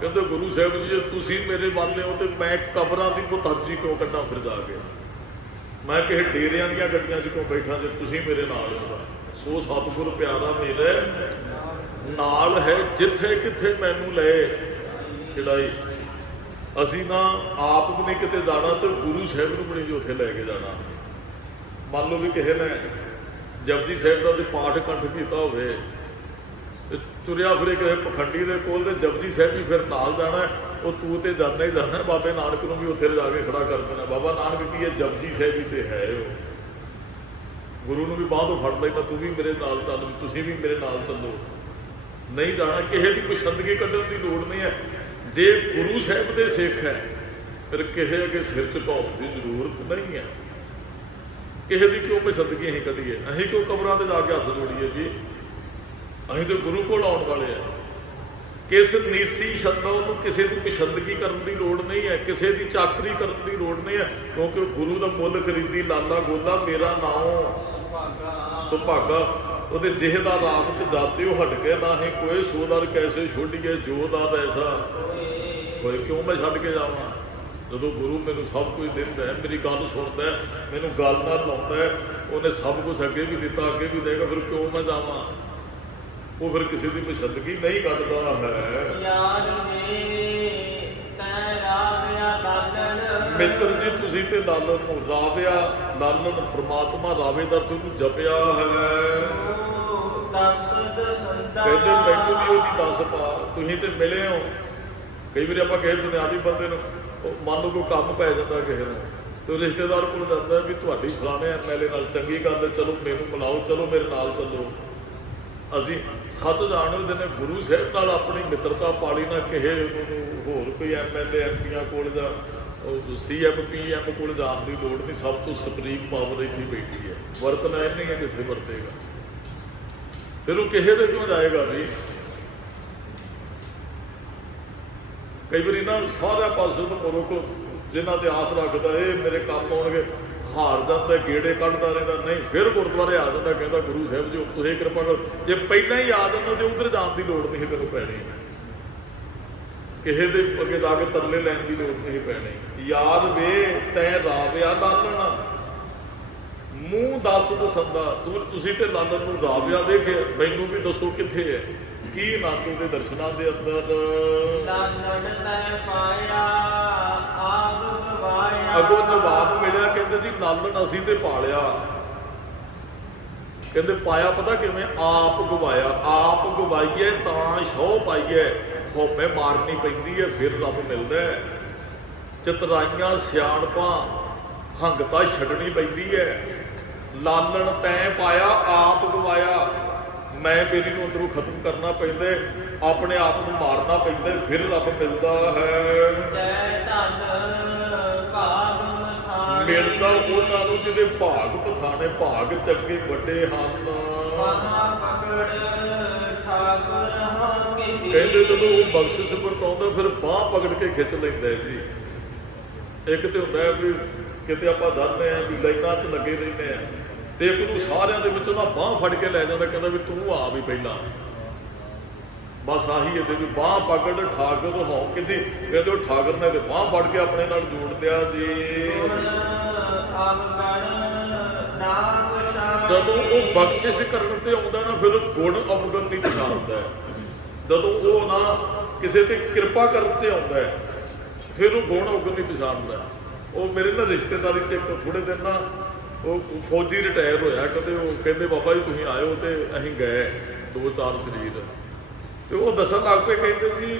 ਕਹਿੰਦੇ ਗੁਰੂ ਸਾਹਿਬ ਜੀ ਜੇ ਤੁਸੀਂ ਮੇਰੇ ਵੱਲ ਹੋ ਤੇ ਮੈਂ ਕਬਰਾਂ ਦੀ ਮੁਥਾਜੀ ਕਿਉਂ ਕੱਢਾਂ ਫਿਰ ਜਾ ਕੇ। ਮੈਂ ਕਿਸੇ ਡੇਰਿਆਂ ਦੀਆਂ ਗੱਡੀਆਂ 'ਚ ਕਿਉਂ ਬੈਠਾ ਜੇ ਤੁਸੀਂ ਮੇਰੇ ਨਾਲ ਹੋ। ਸੋ ਸਤਿਗੁਰ ਪਿਆਰਾ ਮੇਰੇ ਨਾਲ ਹੈ, ਜਿੱਥੇ ਕਿੱਥੇ ਮੈਨੂੰ ਲੈ ਛਿੜਾਈ। ਅਸੀਂ ਨਾ ਆਪ ਵੀ ਨਹੀਂ ਕਿਤੇ ਜਾਣਾ ਤੇ ਗੁਰੂ ਸਾਹਿਬ ਨੂੰ ਵੀ ਨਹੀਂ ਉੱਥੇ ਲੈ ਕੇ ਜਾਣਾ। ਮੰਨ ਲਓ ਵੀ ਕਿਸੇ ਨੇ ਜਪਜੀ ਸਾਹਿਬ ਦਾ ਤੇ ਪਾਠ ਕੰਠ ਕੀਤਾ ਹੋਵੇ, ਤੇ ਤੁਰਿਆ ਫਿਰੇ ਕਿਸੇ ਪਖੰਡੀ ਦੇ ਕੋਲ, ਤੇ ਜਪਜੀ ਸਾਹਿਬ ਵੀ ਫਿਰ ਨਾਲ ਜਾਣਾ। ਉਹ ਤੂੰ ਤੇ ਜਾਣਾ ਹੀ ਜਾਣਾ। ਬਾਬੇ ਨਾਨਕ ਨੂੰ ਵੀ ਉੱਥੇ ਜਾ ਕੇ ਖੜਾ ਕਰ ਦੇਣਾ। ਬਾਬਾ ਨਾਨਕ ਕੀ ਹੈ, ਜਪਜੀ ਸਾਹਿਬ ਵੀ ਤੇ ਹੈ। ਉਹ ਗੁਰੂ ਨੂੰ ਵੀ ਬਾਂਹ ਤੋਂ ਫੜ ਲੈਣਾ, ਤੂੰ ਵੀ ਮੇਰੇ ਨਾਲ ਚੱਲ, ਤੁਸੀਂ ਵੀ ਮੇਰੇ ਨਾਲ ਚੱਲੋ। ਨਹੀਂ ਜਾਣਾ, ਕਿਸੇ ਦੀ ਕੋਈ ਸ਼ੰਦਗੀ ਕੱਢਣ ਦੀ ਲੋੜ ਨਹੀਂ ਹੈ। ਜੇ ਗੁਰੂ ਸਾਹਿਬ ਦੇ ਸਿੱਖ ਹੈ ਫਿਰ ਕਿਸੇ ਅੱਗੇ ਸਿਰ ਝੁਕਾਉਣ ਦੀ ਜ਼ਰੂਰਤ ਨਹੀਂ ਹੈ। ਕਿਸੇ ਦੀ ਕਿਉਂ ਪਸੰਦਗੀ ਅਸੀਂ ਕੱਢੀਏ, ਅਸੀਂ ਕਿਉਂ ਕਬਰਾਂ ਤੇ ਜਾ ਕੇ ਹੱਥ ਜੋੜੀਏ ਜੀ। ਅਸੀਂ ਤਾਂ ਗੁਰੂ ਕੋਲ ਆਉਣ ਵਾਲੇ ਆ। ਕਿਸ ਨੀਸੀ ਸ਼ਰਧਾ, ਉਹਨੂੰ ਕਿਸੇ ਦੀ ਪਸੰਦਗੀ ਕਰਨ ਦੀ ਲੋੜ ਨਹੀਂ ਹੈ, ਕਿਸੇ ਦੀ ਚਾਕਰੀ ਕਰਨ ਦੀ ਲੋੜ ਨਹੀਂ ਹੈ, ਕਿਉਂਕਿ ਉਹ ਗੁਰੂ ਦਾ ਮੁੱਲ ਖਰੀਦੀ ਲਾਲਾ ਗੋਲਾ ਮੇਰਾ ਨਾਮ ਸੁਭਾਗਾ। ਉਹਦੇ ਜਿਹੇ ਦਾ ਰਾਮਤ ਜਾਤੇ ਉਹ ਹਟ ਕੇ ਨਾ ਹੀ ਕੋਈ ਸੋਦਰ ਕੈਸੇ ਛੋਡੀਏ ਜੋ ਦਾ ਐਸਾ ਕੋਈ, ਕਿਉਂ ਮੈਂ ਛੱਡ ਕੇ ਜਾਵਾਂ। ਜਦੋਂ ਗੁਰੂ ਮੈਨੂੰ ਸਭ ਕੁਝ ਦਿੰਦਾ ਹੈ, ਮੇਰੀ ਗੱਲ ਸੁਣਦਾ, ਮੈਨੂੰ ਗੱਲ ਨਾਲ ਲਾਉਂਦਾ, ਉਹਨੇ ਸਭ ਕੁਝ ਅੱਗੇ ਵੀ ਦਿੱਤਾ, ਅੱਗੇ ਵੀ ਦੇਗਾ, ਫਿਰ ਕਿਉਂ ਮੈਂ ਜਾਵਾਂ। ਉਹ ਫਿਰ ਕਿਸੇ ਦੀ ਪਸੰਦਗੀ ਨਹੀਂ ਕੱਢਦਾ ਹੈ। ਤੈ ਰਾਵਿਆ ਲਾਲਨ ਮਿੱਤਰ ਜੀ ਤੁਸੀਂ ਤੇ ਲਾਲਨ ਨੂੰ ਰਾਵਿਆ, ਲਾਲਨ ਪ੍ਰਮਾਤਮਾ ਰਾਵੇ ਦਾ ਅਰਥ ਉਹਨੂੰ ਜਪਿਆ ਹੈ। ਦਸ ਦਸੰਦਾ ਕਹਿੰਦੇ ਮੈਨੂੰ ਵੀ ਉਹਦੀ ਦੱਸ ਪਾ। ਤੁਸੀਂ ਤੇ ਮਿਲੇ ਹੋ। ਕਈ ਵਾਰੀ ਆਪਾਂ ਕਿਸੇ ਦੁਨਿਆਵੀ ਬੰਦੇ ਨੂੰ ਮੰਨ ਲਓ ਕੋਈ ਕੰਮ ਪੈ ਜਾਂਦਾ ਕਿਸੇ ਨੂੰ, ਤੇ ਰਿਸ਼ਤੇਦਾਰ ਕੋਲ ਜਾਂਦਾ ਵੀ ਤੁਹਾਡੀ ਫਲਾਣੇ ਐਮਐਲਏ ਨਾਲ ਚੰਗੀ ਗੱਲ ਹੈ, ਚਲੋ ਮੈਨੂੰ ਮਿਲਾਓ, ਚਲੋ ਮੇਰੇ ਨਾਲ ਚੱਲੋ। ਅਸੀਂ ਸੱਚ ਜਾਣਦੇ ਨੇ ਗੁਰੂ ਸਾਹਿਬ ਨਾਲ ਆਪਣੀ ਮਿੱਤਰਤਾ ਪਾਲੀ ਨਾ, ਕਿਸੇ ਨੂੰ ਹੋਰ ਕੋਈ ਐਮਐਲਏ ਐਮਪੀਆਂ ਕੋਲ ਜਾਂ ਸੀਐਮ ਪੀਐਮ ਕੋਲ ਜਾਣ ਦੀ ਲੋੜ ਨਹੀਂ। ਸਭ ਤੋਂ ਸੁਪਰੀਮ ਪਾਵਰ ਇੱਥੇ ਬੈਠੀ ਹੈ, ਵਰਤਣਾ ਇਹ ਨਹੀਂ ਹੈ ਜਿੱਥੇ ਵਰਤੇਗਾ। ਫਿਰ ਉਹ ਕਿਸੇ ਦੇ ਕਿਉਂ ਜਾਏਗਾ ਵੀ। ਕਈ ਵਾਰੀ ਨਾ ਸਾਰਿਆਂ ਪਾਸੇ ਤੋਂ ਮਨੁੱਖ ਜਿਨ੍ਹਾਂ ਤੇ ਆਸ ਰੱਖਦਾ ਇਹ ਮੇਰੇ ਕੰਮ ਆਉਣਗੇ, ਹਾਰ ਜਾਂਦਾ, ਗੇੜੇ ਕੱਢਦਾ ਰਹਿੰਦਾ, ਨਹੀਂ ਫਿਰ ਗੁਰਦੁਆਰੇ ਆ ਜਾਂਦਾ, ਕਹਿੰਦਾ ਗੁਰੂ ਸਾਹਿਬ ਜੀ ਤੁਸੀਂ ਕਿਰਪਾ ਕਰੋ। ਜੇ ਪਹਿਲਾਂ ਹੀ ਆ ਜਾਂਦਾ ਤੇ ਉੱਧਰ ਜਾਣ ਦੀ ਲੋੜ ਨਹੀਂ ਤੈਨੂੰ ਪੈਣੀ, ਕਿਸੇ ਦੇ ਅੱਗੇ ਜਾ ਕੇ ਤਰਲੇ ਲੈਣ ਦੀ ਲੋੜ ਨਹੀਂ ਪੈਣੀ। ਯਾਰ ਵੇ ਤੈਂ ਰਾਵਿਆ ਲਾਲਣ, ਮੂੰਹ ਦੱਸ ਦਸੰਦਾ। ਤੁਸੀਂ ਤੇ ਲਾਲਣ ਨੂੰ ਰਾਵਿਆ ਦੇਖੇ, ਮੈਨੂੰ ਵੀ ਦੱਸੋ ਕਿੱਥੇ ਹੈ, ਕੀ ਨਾਨਕ ਦੇ ਦਰਸ਼ਨਾਂ ਦੇ ਅੰਦਰ। ਲਾਲਨ ਤੈ ਪਾਇਆ ਆਪ ਗਵਾਇਆ। ਅੱਗੋਂ ਜਵਾਬ ਮਿਲਿਆ, ਕਹਿੰਦੇ ਜੀ ਲਾਲਣ ਅਸੀਂ ਤੇ ਪਾਲਿਆ। ਕਹਿੰਦੇ ਪਾਇਆ ਪਤਾ ਕਿਵੇਂ, ਆਪ ਗਵਾਇਆ। ਆਪ ਗਵਾਈਏ ਤਾਂ ਸ਼ੋਅ ਪਾਈਏ, ਹੋਮੇ ਮਾਰਨੀ ਪੈਂਦੀ ਹੈ ਫਿਰ ਰੱਬ ਮਿਲਦਾ ਹੈ। ਚਤਰਾਈਆਂ ਸਿਆਣਪਾਂ ਹੰਗਤਾ ਛੱਡਣੀ ਪੈਂਦੀ ਹੈ। ਲਾਲਣ ਤੈਂ ਪਾਇਆ ਆਪ ਗਵਾਇਆ, ਮੈਂ ਮੇਰੀ ਨੂੰ ਅੰਦਰੋਂ ਖਤਮ ਕਰਨਾ ਪੈਂਦਾ, ਆਪਣੇ ਆਪ ਨੂੰ ਮਾਰਨਾ ਪੈਂਦਾ, ਫਿਰ ਰੱਬ ਮਿਲਦਾ ਹੈ। ਜੈ ਧਨ ਭਾਗ ਮਥਾਣੇ ਮਿਲਦਾ ਉਹਨਾਂ ਨੂੰ ਜਿਹਦੇ ਭਾਗ ਪਥਾਣੇ, ਭਾਗ ਚੰਗੇ ਵੱਡੇ ਹਨ। ਮਹਾ ਪਕੜ ਠਾਕੁਰ ਹਾਂ ਕੀਤੀ। ਕਹਿੰਦੇ ਜਦੋਂ ਉਹ ਬਖਸ਼ਿਸ਼ ਵਰਤਾਉਂਦਾ ਫਿਰ ਬਾਂਹ ਪਕੜ ਕੇ ਖਿੱਚ ਲੈਂਦਾ ਜੀ। ਇੱਕ ਤੇ ਹੁੰਦਾ ਵੀ ਕਿਤੇ ਆਪਾਂ ਜਾਂਦੇ ਆ ਵੀ ਲਾਈਨਾਂ 'ਚ ਲੱਗੇ ਰਹਿੰਦੇ ਆ, ਤੇ ਇੱਕ ਨੂੰ ਸਾਰਿਆਂ ਦੇ ਵਿੱਚੋਂ ਨਾ ਬਾਂਹ ਫੜ ਕੇ ਲੈ ਜਾਂਦਾ, ਕਹਿੰਦਾ ਵੀ ਤੂੰ ਆ ਵੀ ਪਹਿਲਾਂ। ਬਸ ਆਹੀ ਇਹਦੇ ਵੀ ਬਾਂਹ ਪਕੜ ਠਾਕੁਰ ਹੋਂ ਕਿਤੇ, ਕਹਿੰਦੇ ਉਹ ਠਾਕੁਰ ਨੇ ਤੇ ਬਾਂਹ ਫੜ ਕੇ ਆਪਣੇ ਨਾਲ ਜੋੜ ਦਿਆ ਜੀ। ਜਦੋਂ ਉਹ ਬਖਸ਼ਿਸ਼ ਕਰਨ ਤੇ ਆਉਂਦਾ ਨਾ ਫਿਰ ਗੁਣ ਅਵਗੁਣ ਨਹੀਂ ਪਛਾਣਦਾ। ਜਦੋਂ ਉਹ ਨਾ ਕਿਸੇ ਤੇ ਕਿਰਪਾ ਕਰਨ ਤੇ ਆਉਂਦਾ ਫਿਰ ਉਹ ਗੁਣ ਅਵਗੁਣ ਨਹੀਂ ਪਛਾਣਦਾ। ਉਹ ਮੇਰੇ ਨਾਲ ਰਿਸ਼ਤੇਦਾਰੀ 'ਚ ਇੱਕ ਥੋੜੇ ਦਿਨ ਨਾ ਉਹ ਫੌਜੀ ਰਿਟਾਇਰ ਹੋਇਆ, ਕਦੇ ਉਹ ਕਹਿੰਦੇ ਬਾਬਾ ਜੀ ਤੁਸੀਂ ਆਇਓ, ਤੇ ਅਸੀਂ ਗਏ 2-4 ਸਰੀਰ, ਤੇ ਉਹ ਦੱਸਣ ਲੱਗ ਪਏ, ਕਹਿੰਦੇ ਜੀ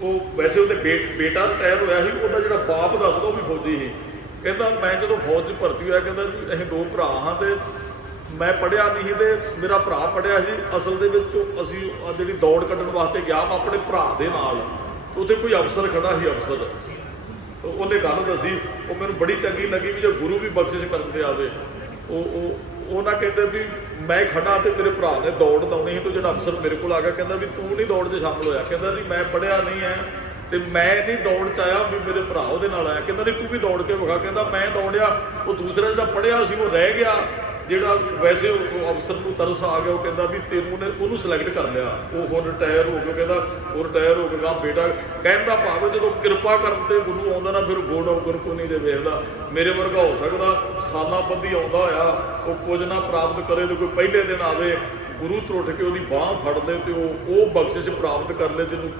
ਉਹ ਵੈਸੇ ਉਹਦੇ ਬੇਟਾ ਰਿਟਾਇਰ ਹੋਇਆ ਸੀ, ਉਹਦਾ ਜਿਹੜਾ ਬਾਪ ਦੱਸਦਾ ਉਹ ਵੀ ਫੌਜੀ ਸੀ। ਕਹਿੰਦਾ ਮੈਂ ਜਦੋਂ ਫੌਜ 'ਚ ਭਰਤੀ ਹੋਇਆ, ਕਹਿੰਦਾ ਜੀ ਅਸੀਂ 2 ਭਰਾ ਹਾਂ, ਤੇ ਮੈਂ ਪੜ੍ਹਿਆ ਨਹੀਂ ਤੇ ਮੇਰਾ ਭਰਾ ਪੜ੍ਹਿਆ ਸੀ। ਅਸਲ ਦੇ ਵਿੱਚ ਅਸੀਂ ਜਿਹੜੀ ਦੌੜ ਕੱਢਣ ਵਾਸਤੇ ਗਿਆ ਮੈਂ ਆਪਣੇ ਭਰਾ ਦੇ ਨਾਲ, ਉੱਥੇ ਕੋਈ ਅਫਸਰ ਖੜਾ ਸੀ, ਅਫਸਰ ਉਹਨੇ ਗੱਲ ਦੱਸੀ, ਉਹ ਮੈਨੂੰ ਬੜੀ ਚੰਗੀ ਲੱਗੀ ਵੀ ਜੇ ਗੁਰੂ ਵੀ ਬਖਸ਼ਿਸ਼ ਕਰਨ ਤੇ ਆਵੇ। ਉਹ ਨਾ ਕਹਿੰਦੇ ਵੀ ਮੈਂ ਖੜਾ ਤੇ ਮੇਰੇ ਭਰਾ ਨੇ ਦੌੜ ਲਾਉਣੀ ਸੀ, ਤੇ ਜਿਹੜਾ ਅਫਸਰ ਮੇਰੇ ਕੋਲ ਆ ਗਿਆ ਕਹਿੰਦਾ ਵੀ ਤੂੰ ਨਹੀਂ ਦੌੜ 'ਚ ਸ਼ਾਮਲ ਹੋਇਆ। ਕਹਿੰਦਾ ਜੀ ਮੈਂ ਪੜ੍ਹਿਆ ਨਹੀਂ ਹੈ ਤੇ ਮੈਂ ਨਹੀਂ ਦੌੜ 'ਚ ਆਇਆ, ਵੀ ਮੇਰੇ ਭਰਾ ਉਹਦੇ ਨਾਲ ਆਇਆ। ਕਹਿੰਦਾ ਨਹੀਂ ਤੂੰ ਵੀ ਦੌੜ ਕੇ ਵਿਖਾ। ਕਹਿੰਦਾ ਮੈਂ ਦੌੜਿਆ, ਉਹ ਦੂਸਰਾ ਜਿਹੜਾ ਪੜ੍ਹਿਆ ਸੀ ਉਹ ਰਹਿ ਗਿਆ, ਜਿਹੜਾ ਵੈਸੇ ਉਹ ਅਫਸਰ ਨੂੰ ਤਰਸ ਆ ਗਿਆ, ਉਹ ਕਹਿੰਦਾ ਵੀ ਤੈਨੂੰ ਨੇ ਉਹਨੂੰ ਸਿਲੈਕਟ ਕਰ ਲਿਆ, ਉਹ ਹੁਣ ਰਿਟਾਇਰ ਹੋ ਗਿਆ। ਕਹਿੰਦਾ ਉਹ ਰਿਟਾਇਰ ਹੋ ਗਿਆ ਬੇਟਾ। ਕਹਿੰਦਾ ਭਾਵੇਂ ਜਦੋਂ ਕਿਰਪਾ ਕਰਨ ਤੇ ਗੁਰੂ ਆਉਂਦਾ ਨਾ ਫਿਰ ਗੁਣ ਅਵਗੁਣ ਕੋਈ ਨਹੀਂ ਦੇ ਵੇਖਦਾ। ਮੇਰੇ ਵਰਗਾ ਹੋ ਸਕਦਾ ਸਾਲਾਂ ਬੰਦੀ ਆਉਂਦਾ ਹੋਇਆ ਉਹ ਕੁਝ ਨਾ ਪ੍ਰਾਪਤ ਕਰੇ, ਤੇ ਕੋਈ ਪਹਿਲੇ ਦਿਨ ਆਵੇ ਗੁਰੂ ਤਰੁੱਟ ਕੇ ਉਹਦੀ ਬਾਂਹ ਫੜ ਲੈ ਤੇ ਉਹ ਬਖਸ਼ਿਸ਼ ਪ੍ਰਾਪਤ ਕਰ ਲੈ, ਜਿਹਨੂੰ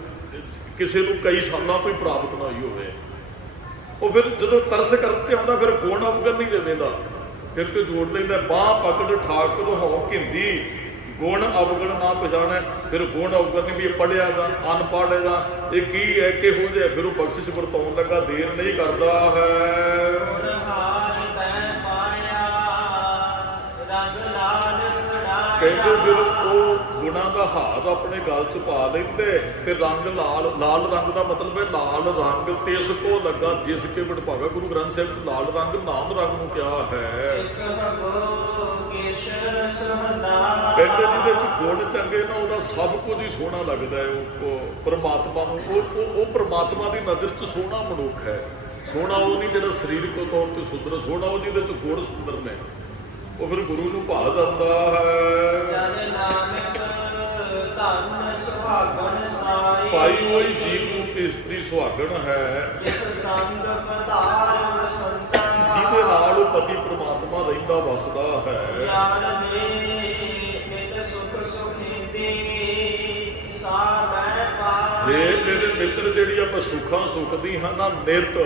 ਕਿਸੇ ਨੂੰ ਕਈ ਸਾਲਾਂ ਤੋਂ ਹੀ ਪ੍ਰਾਪਤ ਨਾ ਹੋਈ ਹੋਵੇ। ਉਹ ਫਿਰ ਜਦੋਂ ਤਰਸ ਕਰਨ ਤੇ ਆਉਂਦਾ ਫਿਰ ਗੁਣ ਅਵਗੁਣ ਨਹੀਂ ਦੇਵੇਂਦਾ, ਫਿਰ ਤੇ ਜੋੜ ਲੈਂਦਾ ਬਾਂਹ ਪਕੜ ਠਾਕੁਰ ਹੋਂ ਘਿੰਦੀ, ਗੁਣ ਅਵਗੁਣ ਨਾ ਪਛਾਣੈ। ਫਿਰ ਗੁਣ ਅਵਗੁਣ ਨਹੀਂ ਵੀ ਇਹ ਪੜ੍ਹਿਆ ਜਾਂ ਅਨਪੜ੍ਹ ਦਾ ਇਹ ਕੀ ਹੈ, ਕਿਹੋ ਜਿਹਾ, ਫਿਰ ਉਹ ਬਖਸ਼ਿਸ਼ ਵਰਤਾਉਣ ਲੱਗਾ ਦੇਰ ਨਹੀਂ ਕਰਦਾ ਹੈ। ਕਹਿੰਦੇ ਫਿਰ ਉਹ ਗੁਣਾਂ ਦਾ ਹਾਰ ਆਪਣੇ ਗਲ 'ਚ ਪਾ ਲੈਂਦੇ ਤੇ ਰੰਗ ਲਾਲ, ਲਾਲ ਰੰਗ ਦਾ ਮਤਲਬ ਹੈ ਲਾਲ ਰੰਗ ਤਿਸ ਕੋ ਲੱਗਾ ਜਿਸ ਕੇ ਵਡਭਾਗਾ। ਗੁਰੂ ਗ੍ਰੰਥ ਸਾਹਿਬ 'ਚ ਲਾਲ ਰੰਗ ਨਾਮ ਰੰਗ ਨੂੰ ਕਿਹਾ ਹੈ। ਕਹਿੰਦੇ ਜਿਹਦੇ 'ਚ ਗੁਣ ਚੰਗੇ ਨਾ ਉਹਦਾ ਸਭ ਕੁਝ ਹੀ ਸੋਹਣਾ ਲੱਗਦਾ ਹੈ। ਉਹ ਪਰਮਾਤਮਾ ਨੂੰ ਉਹ ਪਰਮਾਤਮਾ ਦੀ ਨਜ਼ਰ 'ਚ ਸੋਹਣਾ ਮਨੁੱਖ ਹੈ। ਸੋਹਣਾ ਉਹ ਨਹੀਂ ਜਿਹੜਾ ਸਰੀਰਕ ਤੌਰ ਤੇ ਸੁੰਦਰ, ਸੋਹਣਾ ਉਹ ਜਿਹਦੇ 'ਚ ਗੁਣ ਸੁੰਦਰ ਨੇ, ਉਹ ਫਿਰ ਗੁਰੂ ਨੂੰ ਭਾ ਜਾਂਦਾ ਹੈ। ਭਾਈ ਉਹੀ ਜੀਵ ਰੂਪ ਇਸਤਰੀ ਸੁਹਾਗਣ ਹੈ ਜਿਹਦੇ ਨਾਲ ਉਹ ਪਤੀ ਪ੍ਰਮਾਤਮਾ ਰਹਿੰਦਾ ਵਸਦਾ ਹੈ। ਮੇਰੇ ਮਿੱਤਰ ਜਿਹੜੀ ਆ ਮੈਂ ਸੁੱਖਾਂ ਸੁਖਦੀ ਹਾਂ ਨਾ ਨਿਤ,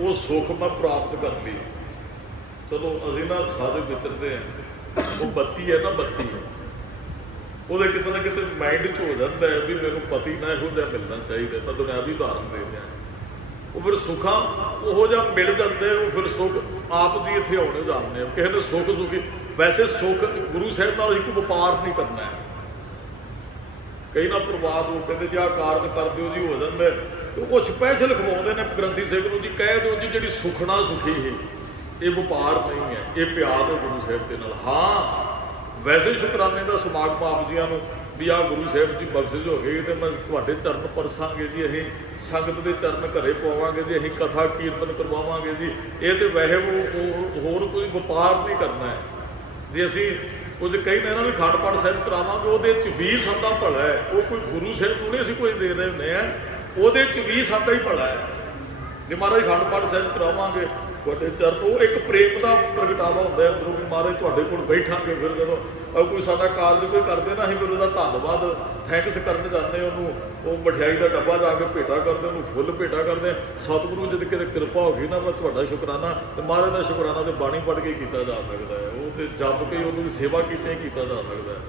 ਉਹ ਸੁੱਖ ਮੈਂ ਪ੍ਰਾਪਤ ਕਰ ਲਈ। ਚਲੋ ਅਸੀਂ ਨਾ ਸਾਰੇ ਵਿਚਰਦੇ ਆ, ਉਹ ਬੱਚੀ ਹੈ ਨਾ, ਬੱਚੀ ਉਹਦੇ ਕਿਤੇ ਨਾ ਕਿਤੇ ਮਾਈਂਡ 'ਚ ਹੋ ਜਾਂਦਾ ਹੈ ਵੀ ਮੈਨੂੰ ਪਤੀ ਨਾ ਇਹੋ ਜਿਹਾ ਮਿਲਣਾ ਚਾਹੀਦਾ। ਮੈਂ ਦੁਨਿਆਵੀ ਉਦਾਹਰਨ ਦੇ ਦਿਆਂ, ਉਹ ਫਿਰ ਸੁੱਖਾਂ ਉਹੋ ਜਿਹਾ ਮਿਲ ਜਾਂਦੇ, ਉਹ ਫਿਰ ਸੁੱਖ ਆਪ ਜੀ ਇੱਥੇ ਆਉਣੇ ਜਾਂਦੇ ਆ। ਕਿਸੇ ਨੇ ਸੁੱਖ ਸੁਖੀ, ਵੈਸੇ ਸੁੱਖ ਗੁਰੂ ਸਾਹਿਬ ਨਾਲ ਇੱਕ ਵਪਾਰ ਨਹੀਂ ਕਰਨਾ ਹੈ। ਕਈ ਨਾ ਪਰਿਵਾਰ ਨੂੰ ਕਹਿੰਦੇ ਜੀ ਆਹ ਕਾਰਜ ਕਰ ਦਿਓ ਜੀ, ਹੋ ਜਾਂਦਾ, ਤੇ ਉਹ ਸਪੈਸ਼ਲ ਖਵਾਉਂਦੇ ਨੇ ਗ੍ਰੰਥੀ ਸਿੰਘ ਨੂੰ ਜੀ, ਕਹਿ ਦਿਓ ਜੀ ਜਿਹੜੀ ਸੁਖਣਾ ਸੁਖੀ ਹੈ, ਇਹ ਵਪਾਰ ਨਹੀਂ ਹੈ, ਇਹ ਪਿਆਰ ਹੈ ਗੁਰੂ ਸਾਹਿਬ ਦੇ ਨਾਲ। ਹਾਂ ਵੈਸੇ ਸ਼ੁਕਰਾਨੇ ਦਾ ਸਮਾਗਮ ਆਪ ਜੀਆਂ ਨੂੰ ਵੀ ਆਹ ਗੁਰੂ ਸਾਹਿਬ ਜੀ ਬਖਸ਼ਿਸ਼ ਹੋ ਗਈ, ਤੇ ਮੈਂ ਤੁਹਾਡੇ ਚਰਨ ਪਰਸਾਂਗੇ ਜੀ, ਅਸੀਂ ਸੰਗਤ ਦੇ ਚਰਨ ਘਰੇ ਪਵਾਵਾਂਗੇ ਜੀ, ਅਸੀਂ ਕਥਾ ਕੀਰਤਨ ਕਰਵਾਵਾਂਗੇ ਜੀ। ਇਹ ਤੇ ਵੈਸੇ ਉਹ ਹੋਰ ਕੋਈ ਵਪਾਰ ਨਹੀਂ ਕਰਨਾ ਹੈ। ਜੇ ਅਸੀਂ ਕੁਝ ਕਈ ਨੇ ਨਾ ਵੀ ਅਖੰਡ ਪਾਠ ਸਾਹਿਬ ਕਰਾਵਾਂਗੇ, ਉਹਦੇ 'ਚ ਵੀ ਸਾਡਾ ਭਲਾ ਹੈ। ਉਹ ਕੋਈ ਗੁਰੂ ਸਾਹਿਬ ਨੂੰ ਨਹੀਂ ਅਸੀਂ ਕੋਈ ਦੇ ਰਹੇ ਹੁੰਦੇ ਆ, ਉਹਦੇ 'ਚ ਵੀ ਸਾਡਾ ਹੀ ਭਲਾ ਹੈ। ਜੇ ਮਹਾਰਾਜ ਅਖੰਡ ਪਾਠ ਸਾਹਿਬ ਕਰਾਵਾਂਗੇ ਤੁਹਾਡੇ ਚਰਨ, ਉਹ ਇੱਕ ਪ੍ਰੇਮ ਦਾ ਪ੍ਰਗਟਾਵਾ ਹੁੰਦਾ ਅੰਦਰੋਂ ਵੀ ਮਹਾਰਾਜ ਤੁਹਾਡੇ ਕੋਲ ਬੈਠਾਂਗੇ। ਫਿਰ ਜਦੋਂ ਕੋਈ ਸਾਡਾ ਕਾਰਜ ਕੋਈ ਕਰਦੇ ਨਾ, ਅਸੀਂ ਫਿਰ ਉਹਦਾ ਧੰਨਵਾਦ ਥੈਂਕਸ ਕਰਨ ਜਾਂਦੇ, ਉਹਨੂੰ ਉਹ ਮਠਿਆਈ ਦਾ ਡੱਬਾ ਜਾ ਕੇ ਭੇਟਾ ਕਰਦੇ, ਉਹਨੂੰ ਫੁੱਲ ਭੇਟਾ ਕਰਦੇ। ਸਤਿਗੁਰੂ ਜਦ ਕਿਤੇ ਕਿਰਪਾ ਹੋ ਗਈ ਨਾ, ਮੈਂ ਤੁਹਾਡਾ ਸ਼ੁਕਰਾਨਾ, ਤੇ ਮਹਾਰਾਜ ਦਾ ਸ਼ੁਕਰਾਨਾ ਤੇ ਬਾਣੀ ਪੜ੍ਹ ਕੇ ਕੀਤਾ ਜਾ ਸਕਦਾ ਹੈ। ਉਹ ਤੇ ਜਪ ਕੇ ਉਹਨੂੰ ਸੇਵਾ ਕੀਤੀ ਕੀਤਾ ਜਾ ਸਕਦਾ ਹੈ।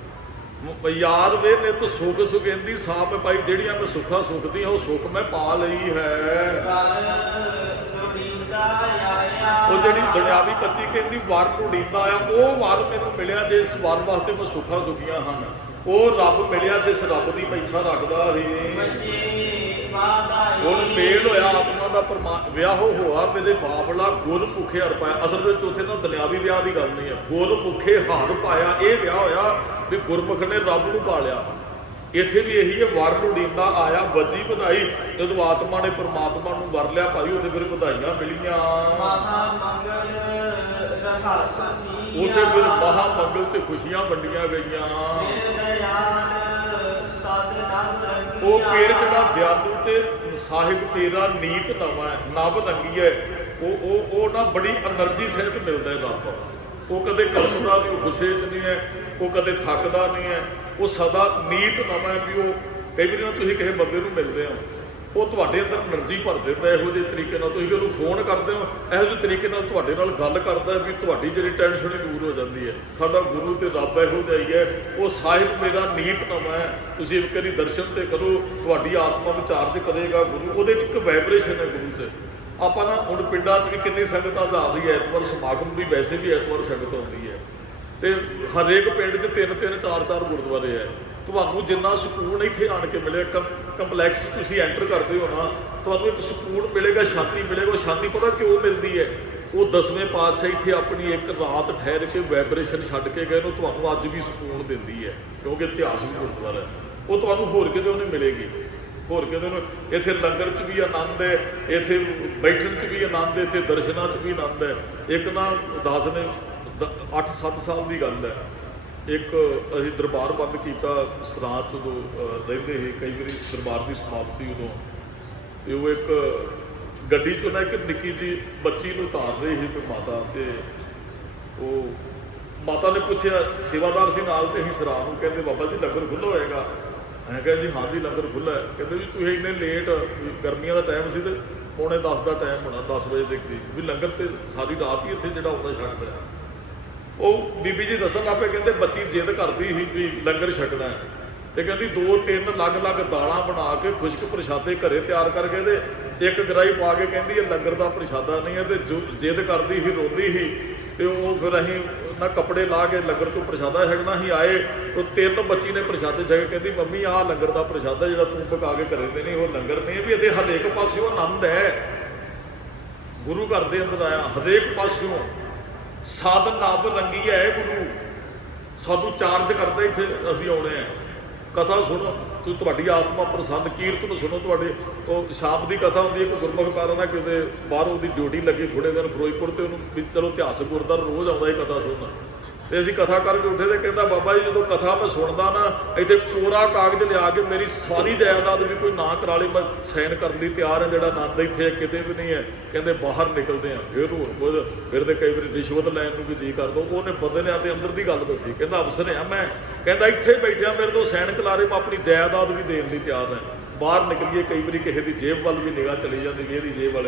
ਯਾਰ ਵੇ ਨਿਤ ਸੁਖ ਸੁਖੇਂਦੀ ਸਾਪ ਪਾਈ, ਜਿਹੜੀਆਂ ਮੈਂ ਸੁੱਖਾਂ ਸੁਖਦੀ ਹਾਂ ਉਹ ਸੁੱਖ ਮੈਂ ਪਾ ਲਈ ਹੈ। ਉਹ ਜਿਹੜੀ ਦੁਨਿਆਵੀ ਬੱਚੀ ਕਹਿੰਦੀ ਵਰ ਢੂੰਢੀਂਦਾ ਆ, ਉਹ ਵਰ ਮੈਨੂੰ ਮਿਲਿਆ ਜਿਸ ਵਰ ਵਾਸਤੇ ਮੈਂ ਸੁੱਖਾਂ ਸੁਖੀਆਂ ਹਨ। ਉਹ ਰੱਬ ਮਿਲਿਆ ਜਿਸ ਰੱਬ ਦੀ ਮੈਂ ਇੱਛਾ ਰੱਖਦਾ ਸੀ। ਹੁਣ ਮੇਲ ਹੋਇਆ ਆਤਮਾ ਦਾ ਵਿਆਹ ਹੋਆ ਮੇਰੇ ਬਾਬਲਾ ਗੁਰਮੁਖੇ ਹਰ ਪਾਇਆ। ਅਸਲ ਵਿੱਚ ਉੱਥੇ ਨਾ ਦੁਨਿਆਵੀ ਵਿਆਹ ਦੀ ਗੱਲ ਨਹੀਂ ਹੈ, ਗੁਰਮੁਖੇ ਹਰ ਪਾਇਆ। ਇਹ ਵਿਆਹ ਹੋਇਆ ਵੀ ਗੁਰਮੁਖ ਨੇ ਰੱਬ ਨੂੰ ਪਾ ਲਿਆ। ਇੱਥੇ ਵੀ ਇਹੀ ਹੈ, ਵਰ ਢੂੰਢੀਂਦਾ ਆਇਆ ਵੱਜੀ ਵਧਾਈ। ਜਦੋਂ ਆਤਮਾ ਨੇ ਪਰਮਾਤਮਾ ਨੂੰ ਵਰ ਲਿਆ ਭਾਈ, ਉੱਥੇ ਫਿਰ ਵਧਾਈਆਂ ਮਿਲੀਆਂ। ਉੱਥੇ ਫਿਰ ਮਹਾ ਮੰਗਲ ਤੇ ਖੁਸ਼ੀਆਂ ਵੰਡੀਆਂ ਗਈਆਂ। ਉਹ ਪੇਰ ਜਿਹੜਾ ਦਿਆਲੂ ਤੇ ਸਾਹਿਬ ਮੇਰਾ ਨੀਤ ਨਵਾਂ ਹੈ, ਨਵ ਰੰਗੀ ਹੈ। ਉਹ ਨਾ ਬੜੀ એનર્ਜੀ ਸਹਿਤ ਮਿਲਦਾ ਹੈ ਰੱਬ। ਉਹ ਕਦੇ ਕਲਪਦਾ ਨਹੀਂ, ਉਹ ਗੁੱਸੇ 'ਚ ਨਹੀਂ ਹੈ, ਉਹ ਕਦੇ ਥੱਕਦਾ ਨਹੀਂ ਹੈ, ਉਹ ਸਦਾ ਨੀਤ ਨਵਾਂ ਹੈ। ਵੀ ਉਹ ਕਈ ਵਾਰੀ ਨਾ ਤੁਸੀਂ ਕਿਸੇ ਬੰਦੇ ਨੂੰ ਮਿਲਦੇ ਹੋ, ਉਹ ਤੁਹਾਡੇ ਅੰਦਰ એનર્ਜੀ ਭਰ ਦਿੰਦਾ ਇਹੋ ਜਿਹੇ ਤਰੀਕੇ ਨਾਲ। ਤੁਸੀਂ ਉਹਨੂੰ ਫੋਨ ਕਰਦੇ ਹੋ, ਇਹੋ ਜਿਹੇ ਤਰੀਕੇ ਨਾਲ ਤੁਹਾਡੇ ਨਾਲ ਗੱਲ ਕਰਦਾ ਵੀ ਤੁਹਾਡੀ ਜਿਹੜੀ ਟੈਨਸ਼ਨ ਹੀ ਦੂਰ ਹੋ ਜਾਂਦੀ ਹੈ। ਸਾਡਾ ਗੁਰੂ ਤੇ ਰੱਬ ਇਹੋ ਜਿਹਾ ਹੀ ਹੈ। ਉਹ ਸਾਹਿਬ ਮੇਰਾ ਨੀਤ ਨਵਾਂ ਹੈ। ਤੁਸੀਂ ਇੱਕ ਵਾਰੀ ਦਰਸ਼ਨ ਤੇ ਕਰੋ, ਤੁਹਾਡੀ ਆਤਮਾ ਨੂੰ ਚਾਰਜ ਕਰੇਗਾ ਗੁਰੂ। ਉਹਦੇ 'ਚ ਇੱਕ ਵਾਈਬ੍ਰੇਸ਼ਨ ਹੈ ਗੁਰੂ 'ਚ। ਆਪਾਂ ਨਾ ਹੁਣ ਪਿੰਡਾਂ 'ਚ ਵੀ ਕਿੰਨੀ ਸੰਗਤ ਆ ਰਹੀ ਹੈ, ਐਤਵਾਰ ਸਮਾਗਮ ਵੀ ਵੈਸੇ ਵੀ ਐਤਵਾਰ ਸੰਗਤ ਆਉਂਦੀ ਹੈ, ਤੇ ਹਰੇਕ ਪਿੰਡ 'ਚ 3-3 4-4 ਗੁਰਦੁਆਰੇ ਹੈ। ਤੁਹਾਨੂੰ ਜਿੰਨਾ ਸਕੂਨ ਇੱਥੇ ਆਣ ਕੇ ਮਿਲੇ, ਕੰਪਲੈਕਸ ਤੁਸੀਂ ਐਂਟਰ ਕਰਦੇ ਹੋ ਨਾ, ਤੁਹਾਨੂੰ ਇੱਕ ਸਕੂਨ ਮਿਲੇਗਾ, ਸ਼ਾਂਤੀ ਮਿਲੇਗਾ। ਉਹ ਸ਼ਾਂਤੀ ਪਤਾ ਕਿਉਂ ਮਿਲਦੀ ਹੈ? ਉਹ 10ਵੇਂ ਪਾਤਸ਼ਾਹ ਇੱਥੇ ਆਪਣੀ ਇੱਕ ਰਾਤ ਠਹਿਰ ਕੇ ਵਾਈਬ੍ਰੇਸ਼ਨ ਛੱਡ ਕੇ ਗਏ ਨੂੰ, ਤੁਹਾਨੂੰ ਅੱਜ ਵੀ ਸਕੂਨ ਦਿੰਦੀ ਹੈ, ਕਿਉਂਕਿ ਇਤਿਹਾਸਕ ਗੁਰਦੁਆਰਾ ਹੈ। ਉਹ ਤੁਹਾਨੂੰ ਹੋਰ ਕਿਤੇ ਉਹਨੇ ਮਿਲੇਗੀ, ਹੋਰ ਕਿਤੇ ਨੂੰ। ਇੱਥੇ ਲੰਗਰ 'ਚ ਵੀ ਆਨੰਦ ਹੈ, ਇੱਥੇ ਬੈਠਣ 'ਚ ਵੀ ਆਨੰਦ ਹੈ, ਇੱਥੇ ਦਰਸ਼ਨਾਂ 'ਚ ਵੀ ਆਨੰਦ ਹੈ। ਇੱਕ ਨਾ ਦਾਸ ਨੇ 8-7 ਸਾਲ ਦੀ ਗੱਲ ਹੈ, ਇੱਕ ਅਸੀਂ ਦਰਬਾਰ ਬੰਦ ਕੀਤਾ ਸਰਾਂ 'ਚ ਉਦੋਂ ਰਹਿੰਦੇ ਸੀ। ਕਈ ਵਾਰੀ ਦਰਬਾਰ ਦੀ ਸਮਾਪਤੀ ਉਦੋਂ, ਤੇ ਉਹ ਇੱਕ ਗੱਡੀ 'ਚੋਂ ਨਾ ਇੱਕ ਨਿੱਕੀ ਜਿਹੀ ਬੱਚੀ ਨੂੰ ਉਤਾਰ ਰਹੀ ਸੀ ਕੋਈ ਮਾਤਾ, ਤੇ ਉਹ ਮਾਤਾ ਨੇ ਪੁੱਛਿਆ, ਸੇਵਾਦਾਰ ਸੀ ਨਾਲ, ਤੇ ਅਸੀਂ ਸਰਾਂ ਨੂੰ ਕਹਿੰਦੇ ਬਾਬਾ ਜੀ ਲੰਗਰ ਖੁੱਲ੍ਹਾ ਹੋਏਗਾ? ਮੈਂ ਕਿਹਾ ਜੀ ਹਾਂਜੀ ਲੰਗਰ ਖੁੱਲ੍ਹਾ ਹੈ। ਕਹਿੰਦੇ ਜੀ ਤੁਸੀਂ ਇੰਨੇ ਲੇਟ, ਗਰਮੀਆਂ ਦਾ ਟਾਈਮ ਸੀ ਤੇ 9:45 ਦਾ ਟਾਈਮ ਹੋਣਾ, 10 ਵਜੇ ਦੇ ਕਰੀਬ, ਵੀ ਲੰਗਰ ਤੇ ਸਾਰੀ ਰਾਤ ਹੀ ਇੱਥੇ ਜਿਹੜਾ ਆਉਂਦਾ ਛੱਡਦਾ। ਉਹ ਬੀਬੀ ਜੀ ਦੱਸਣ ਲੱਗ ਪਏ, ਕਹਿੰਦੇ ਬੱਚੀ ਜਿੱਦ ਕਰਦੀ ਸੀ ਵੀ ਲੰਗਰ ਛਕਣਾ ਹੈ, ਤੇ ਕਹਿੰਦੀ 2-3 ਅਲੱਗ-ਅਲੱਗ ਦਾਲਾਂ ਬਣਾ ਕੇ ਖੁਸ਼ਕ ਪ੍ਰਸ਼ਾਦੇ ਘਰੇ ਤਿਆਰ ਕਰਕੇ ਤੇ ਇੱਕ ਗਰਾਈ ਪਾ ਕੇ ਕਹਿੰਦੀ ਇਹ ਲੰਗਰ ਦਾ ਪ੍ਰਸ਼ਾਦਾ ਨਹੀਂ ਹੈ, ਤੇ ਜਿੱਦ ਕਰਦੀ ਸੀ, ਰੋਂਦੀ ਸੀ। ਤੇ ਉਹ ਫਿਰ ਅਸੀਂ ਨਾ ਕੱਪੜੇ ਲਾ ਕੇ ਲੰਗਰ 'ਚੋਂ ਪ੍ਰਸ਼ਾਦਾ ਛਕਣਾ ਹੀ ਆਏ। ਉਹ 3 ਬੱਚੀ ਨੇ ਪ੍ਰਸ਼ਾਦੇ ਛਕੇ, ਕਹਿੰਦੀ ਮੰਮੀ ਆਹ ਲੰਗਰ ਦਾ ਪ੍ਰਸ਼ਾਦਾ ਜਿਹੜਾ ਤੂੰ ਪਕਾ ਕੇ ਘਰੇ ਦੇ ਨਹੀਂ, ਉਹ ਲੰਗਰ ਨਹੀਂ। ਵੀ ਇੱਥੇ ਹਰੇਕ ਪਾਸਿਓਂ ਆਨੰਦ ਹੈ, ਗੁਰੂ ਘਰ ਦੇ ਅੰਦਰ ਆਇਆ ਹਰੇਕ ਪਾਸਿਓਂ। ਸਾਧ ਨਵ ਰੰਗੀ ਹੈ ਗੁਰੂ, ਸਾਨੂੰ ਚਾਰਜ ਕਰਦਾ। ਇੱਥੇ ਅਸੀਂ ਆਉਣੇ ਆ, ਕਥਾ ਸੁਣੋ, ਤੁਹਾਡੀ ਆਤਮਾ ਪ੍ਰਸੰਨ, ਕੀਰਤਨ ਸੁਣੋ। ਤੁਹਾਡੇ ਉਹ ਸ਼ਾਮ ਦੀ ਕਥਾ ਹੁੰਦੀ ਹੈ, ਕੋਈ ਗੁਰਮੁਖ ਕਾਰਾਂ ਨਾਲ ਕਿਤੇ ਬਾਹਰੋਂ ਦੀ ਡਿਊਟੀ ਲੱਗੀ ਥੋੜ੍ਹੇ ਦਿਨ ਫਿਰੋਜ਼ਪੁਰ, ਤੇ ਉਹਨੂੰ ਵੀ ਚਲੋ ਇਤਿਹਾਸਕ ਗੁਰਦੁਆਰਾ ਰੋਜ਼ ਆਉਂਦਾ ਹੀ ਕਥਾ ਸੁਣਨਾ। ਤੇ ਅਸੀਂ ਕਥਾ ਕਰਕੇ ਉੱਠੇ, ਤੇ ਕਹਿੰਦਾ ਬਾਬਾ ਜੀ ਜਦੋਂ ਕਥਾ ਮੈਂ ਸੁਣਦਾ ਨਾ, ਇੱਥੇ ਕੋਰਾ ਕਾਗਜ਼ ਲਿਆ ਕੇ ਮੇਰੀ ਸਾਰੀ ਜਾਇਦਾਦ ਵੀ ਕੋਈ ਨਾ ਕਰਾ ਲਈ, ਮੈਂ ਸਾਈਨ ਕਰਨ ਲਈ ਤਿਆਰ ਹਾਂ। ਜਿਹੜਾ ਆਨੰਦ ਇੱਥੇ ਕਿਤੇ ਵੀ ਨਹੀਂ ਹੈ। ਕਹਿੰਦੇ ਬਾਹਰ ਨਿਕਲਦੇ ਆ, ਫਿਰ ਹੋਰ ਕੁਝ, ਫਿਰ ਤੇ ਕਈ ਵਾਰੀ ਰਿਸ਼ਵਤ ਲੈਣ ਨੂੰ ਵੀ ਜੀ ਕਰ ਦੋ। ਉਹਨੇ ਬਦਲਿਆ ਤੇ ਅੰਦਰ ਦੀ ਗੱਲ ਦੱਸੀ, ਕਹਿੰਦਾ ਅਫਸਰ ਆ ਮੈਂ, ਕਹਿੰਦਾ ਇੱਥੇ ਬੈਠਿਆ ਮੇਰੇ ਤੋਂ ਸਾਈਨ ਕਲਾਰੇ, ਮੈਂ ਆਪਣੀ ਜਾਇਦਾਦ ਵੀ ਦੇਣ ਲਈ ਤਿਆਰ ਹਾਂ। ਬਾਹਰ ਨਿਕਲੀਏ ਕਈ ਵਾਰੀ ਕਿਸੇ ਦੀ ਜੇਬ ਵੱਲ ਵੀ ਨਿਗਾਹ ਚਲੀ ਜਾਂਦੀ ਵੀ ਇਹਦੀ ਜੇਬ ਵਾਲੇ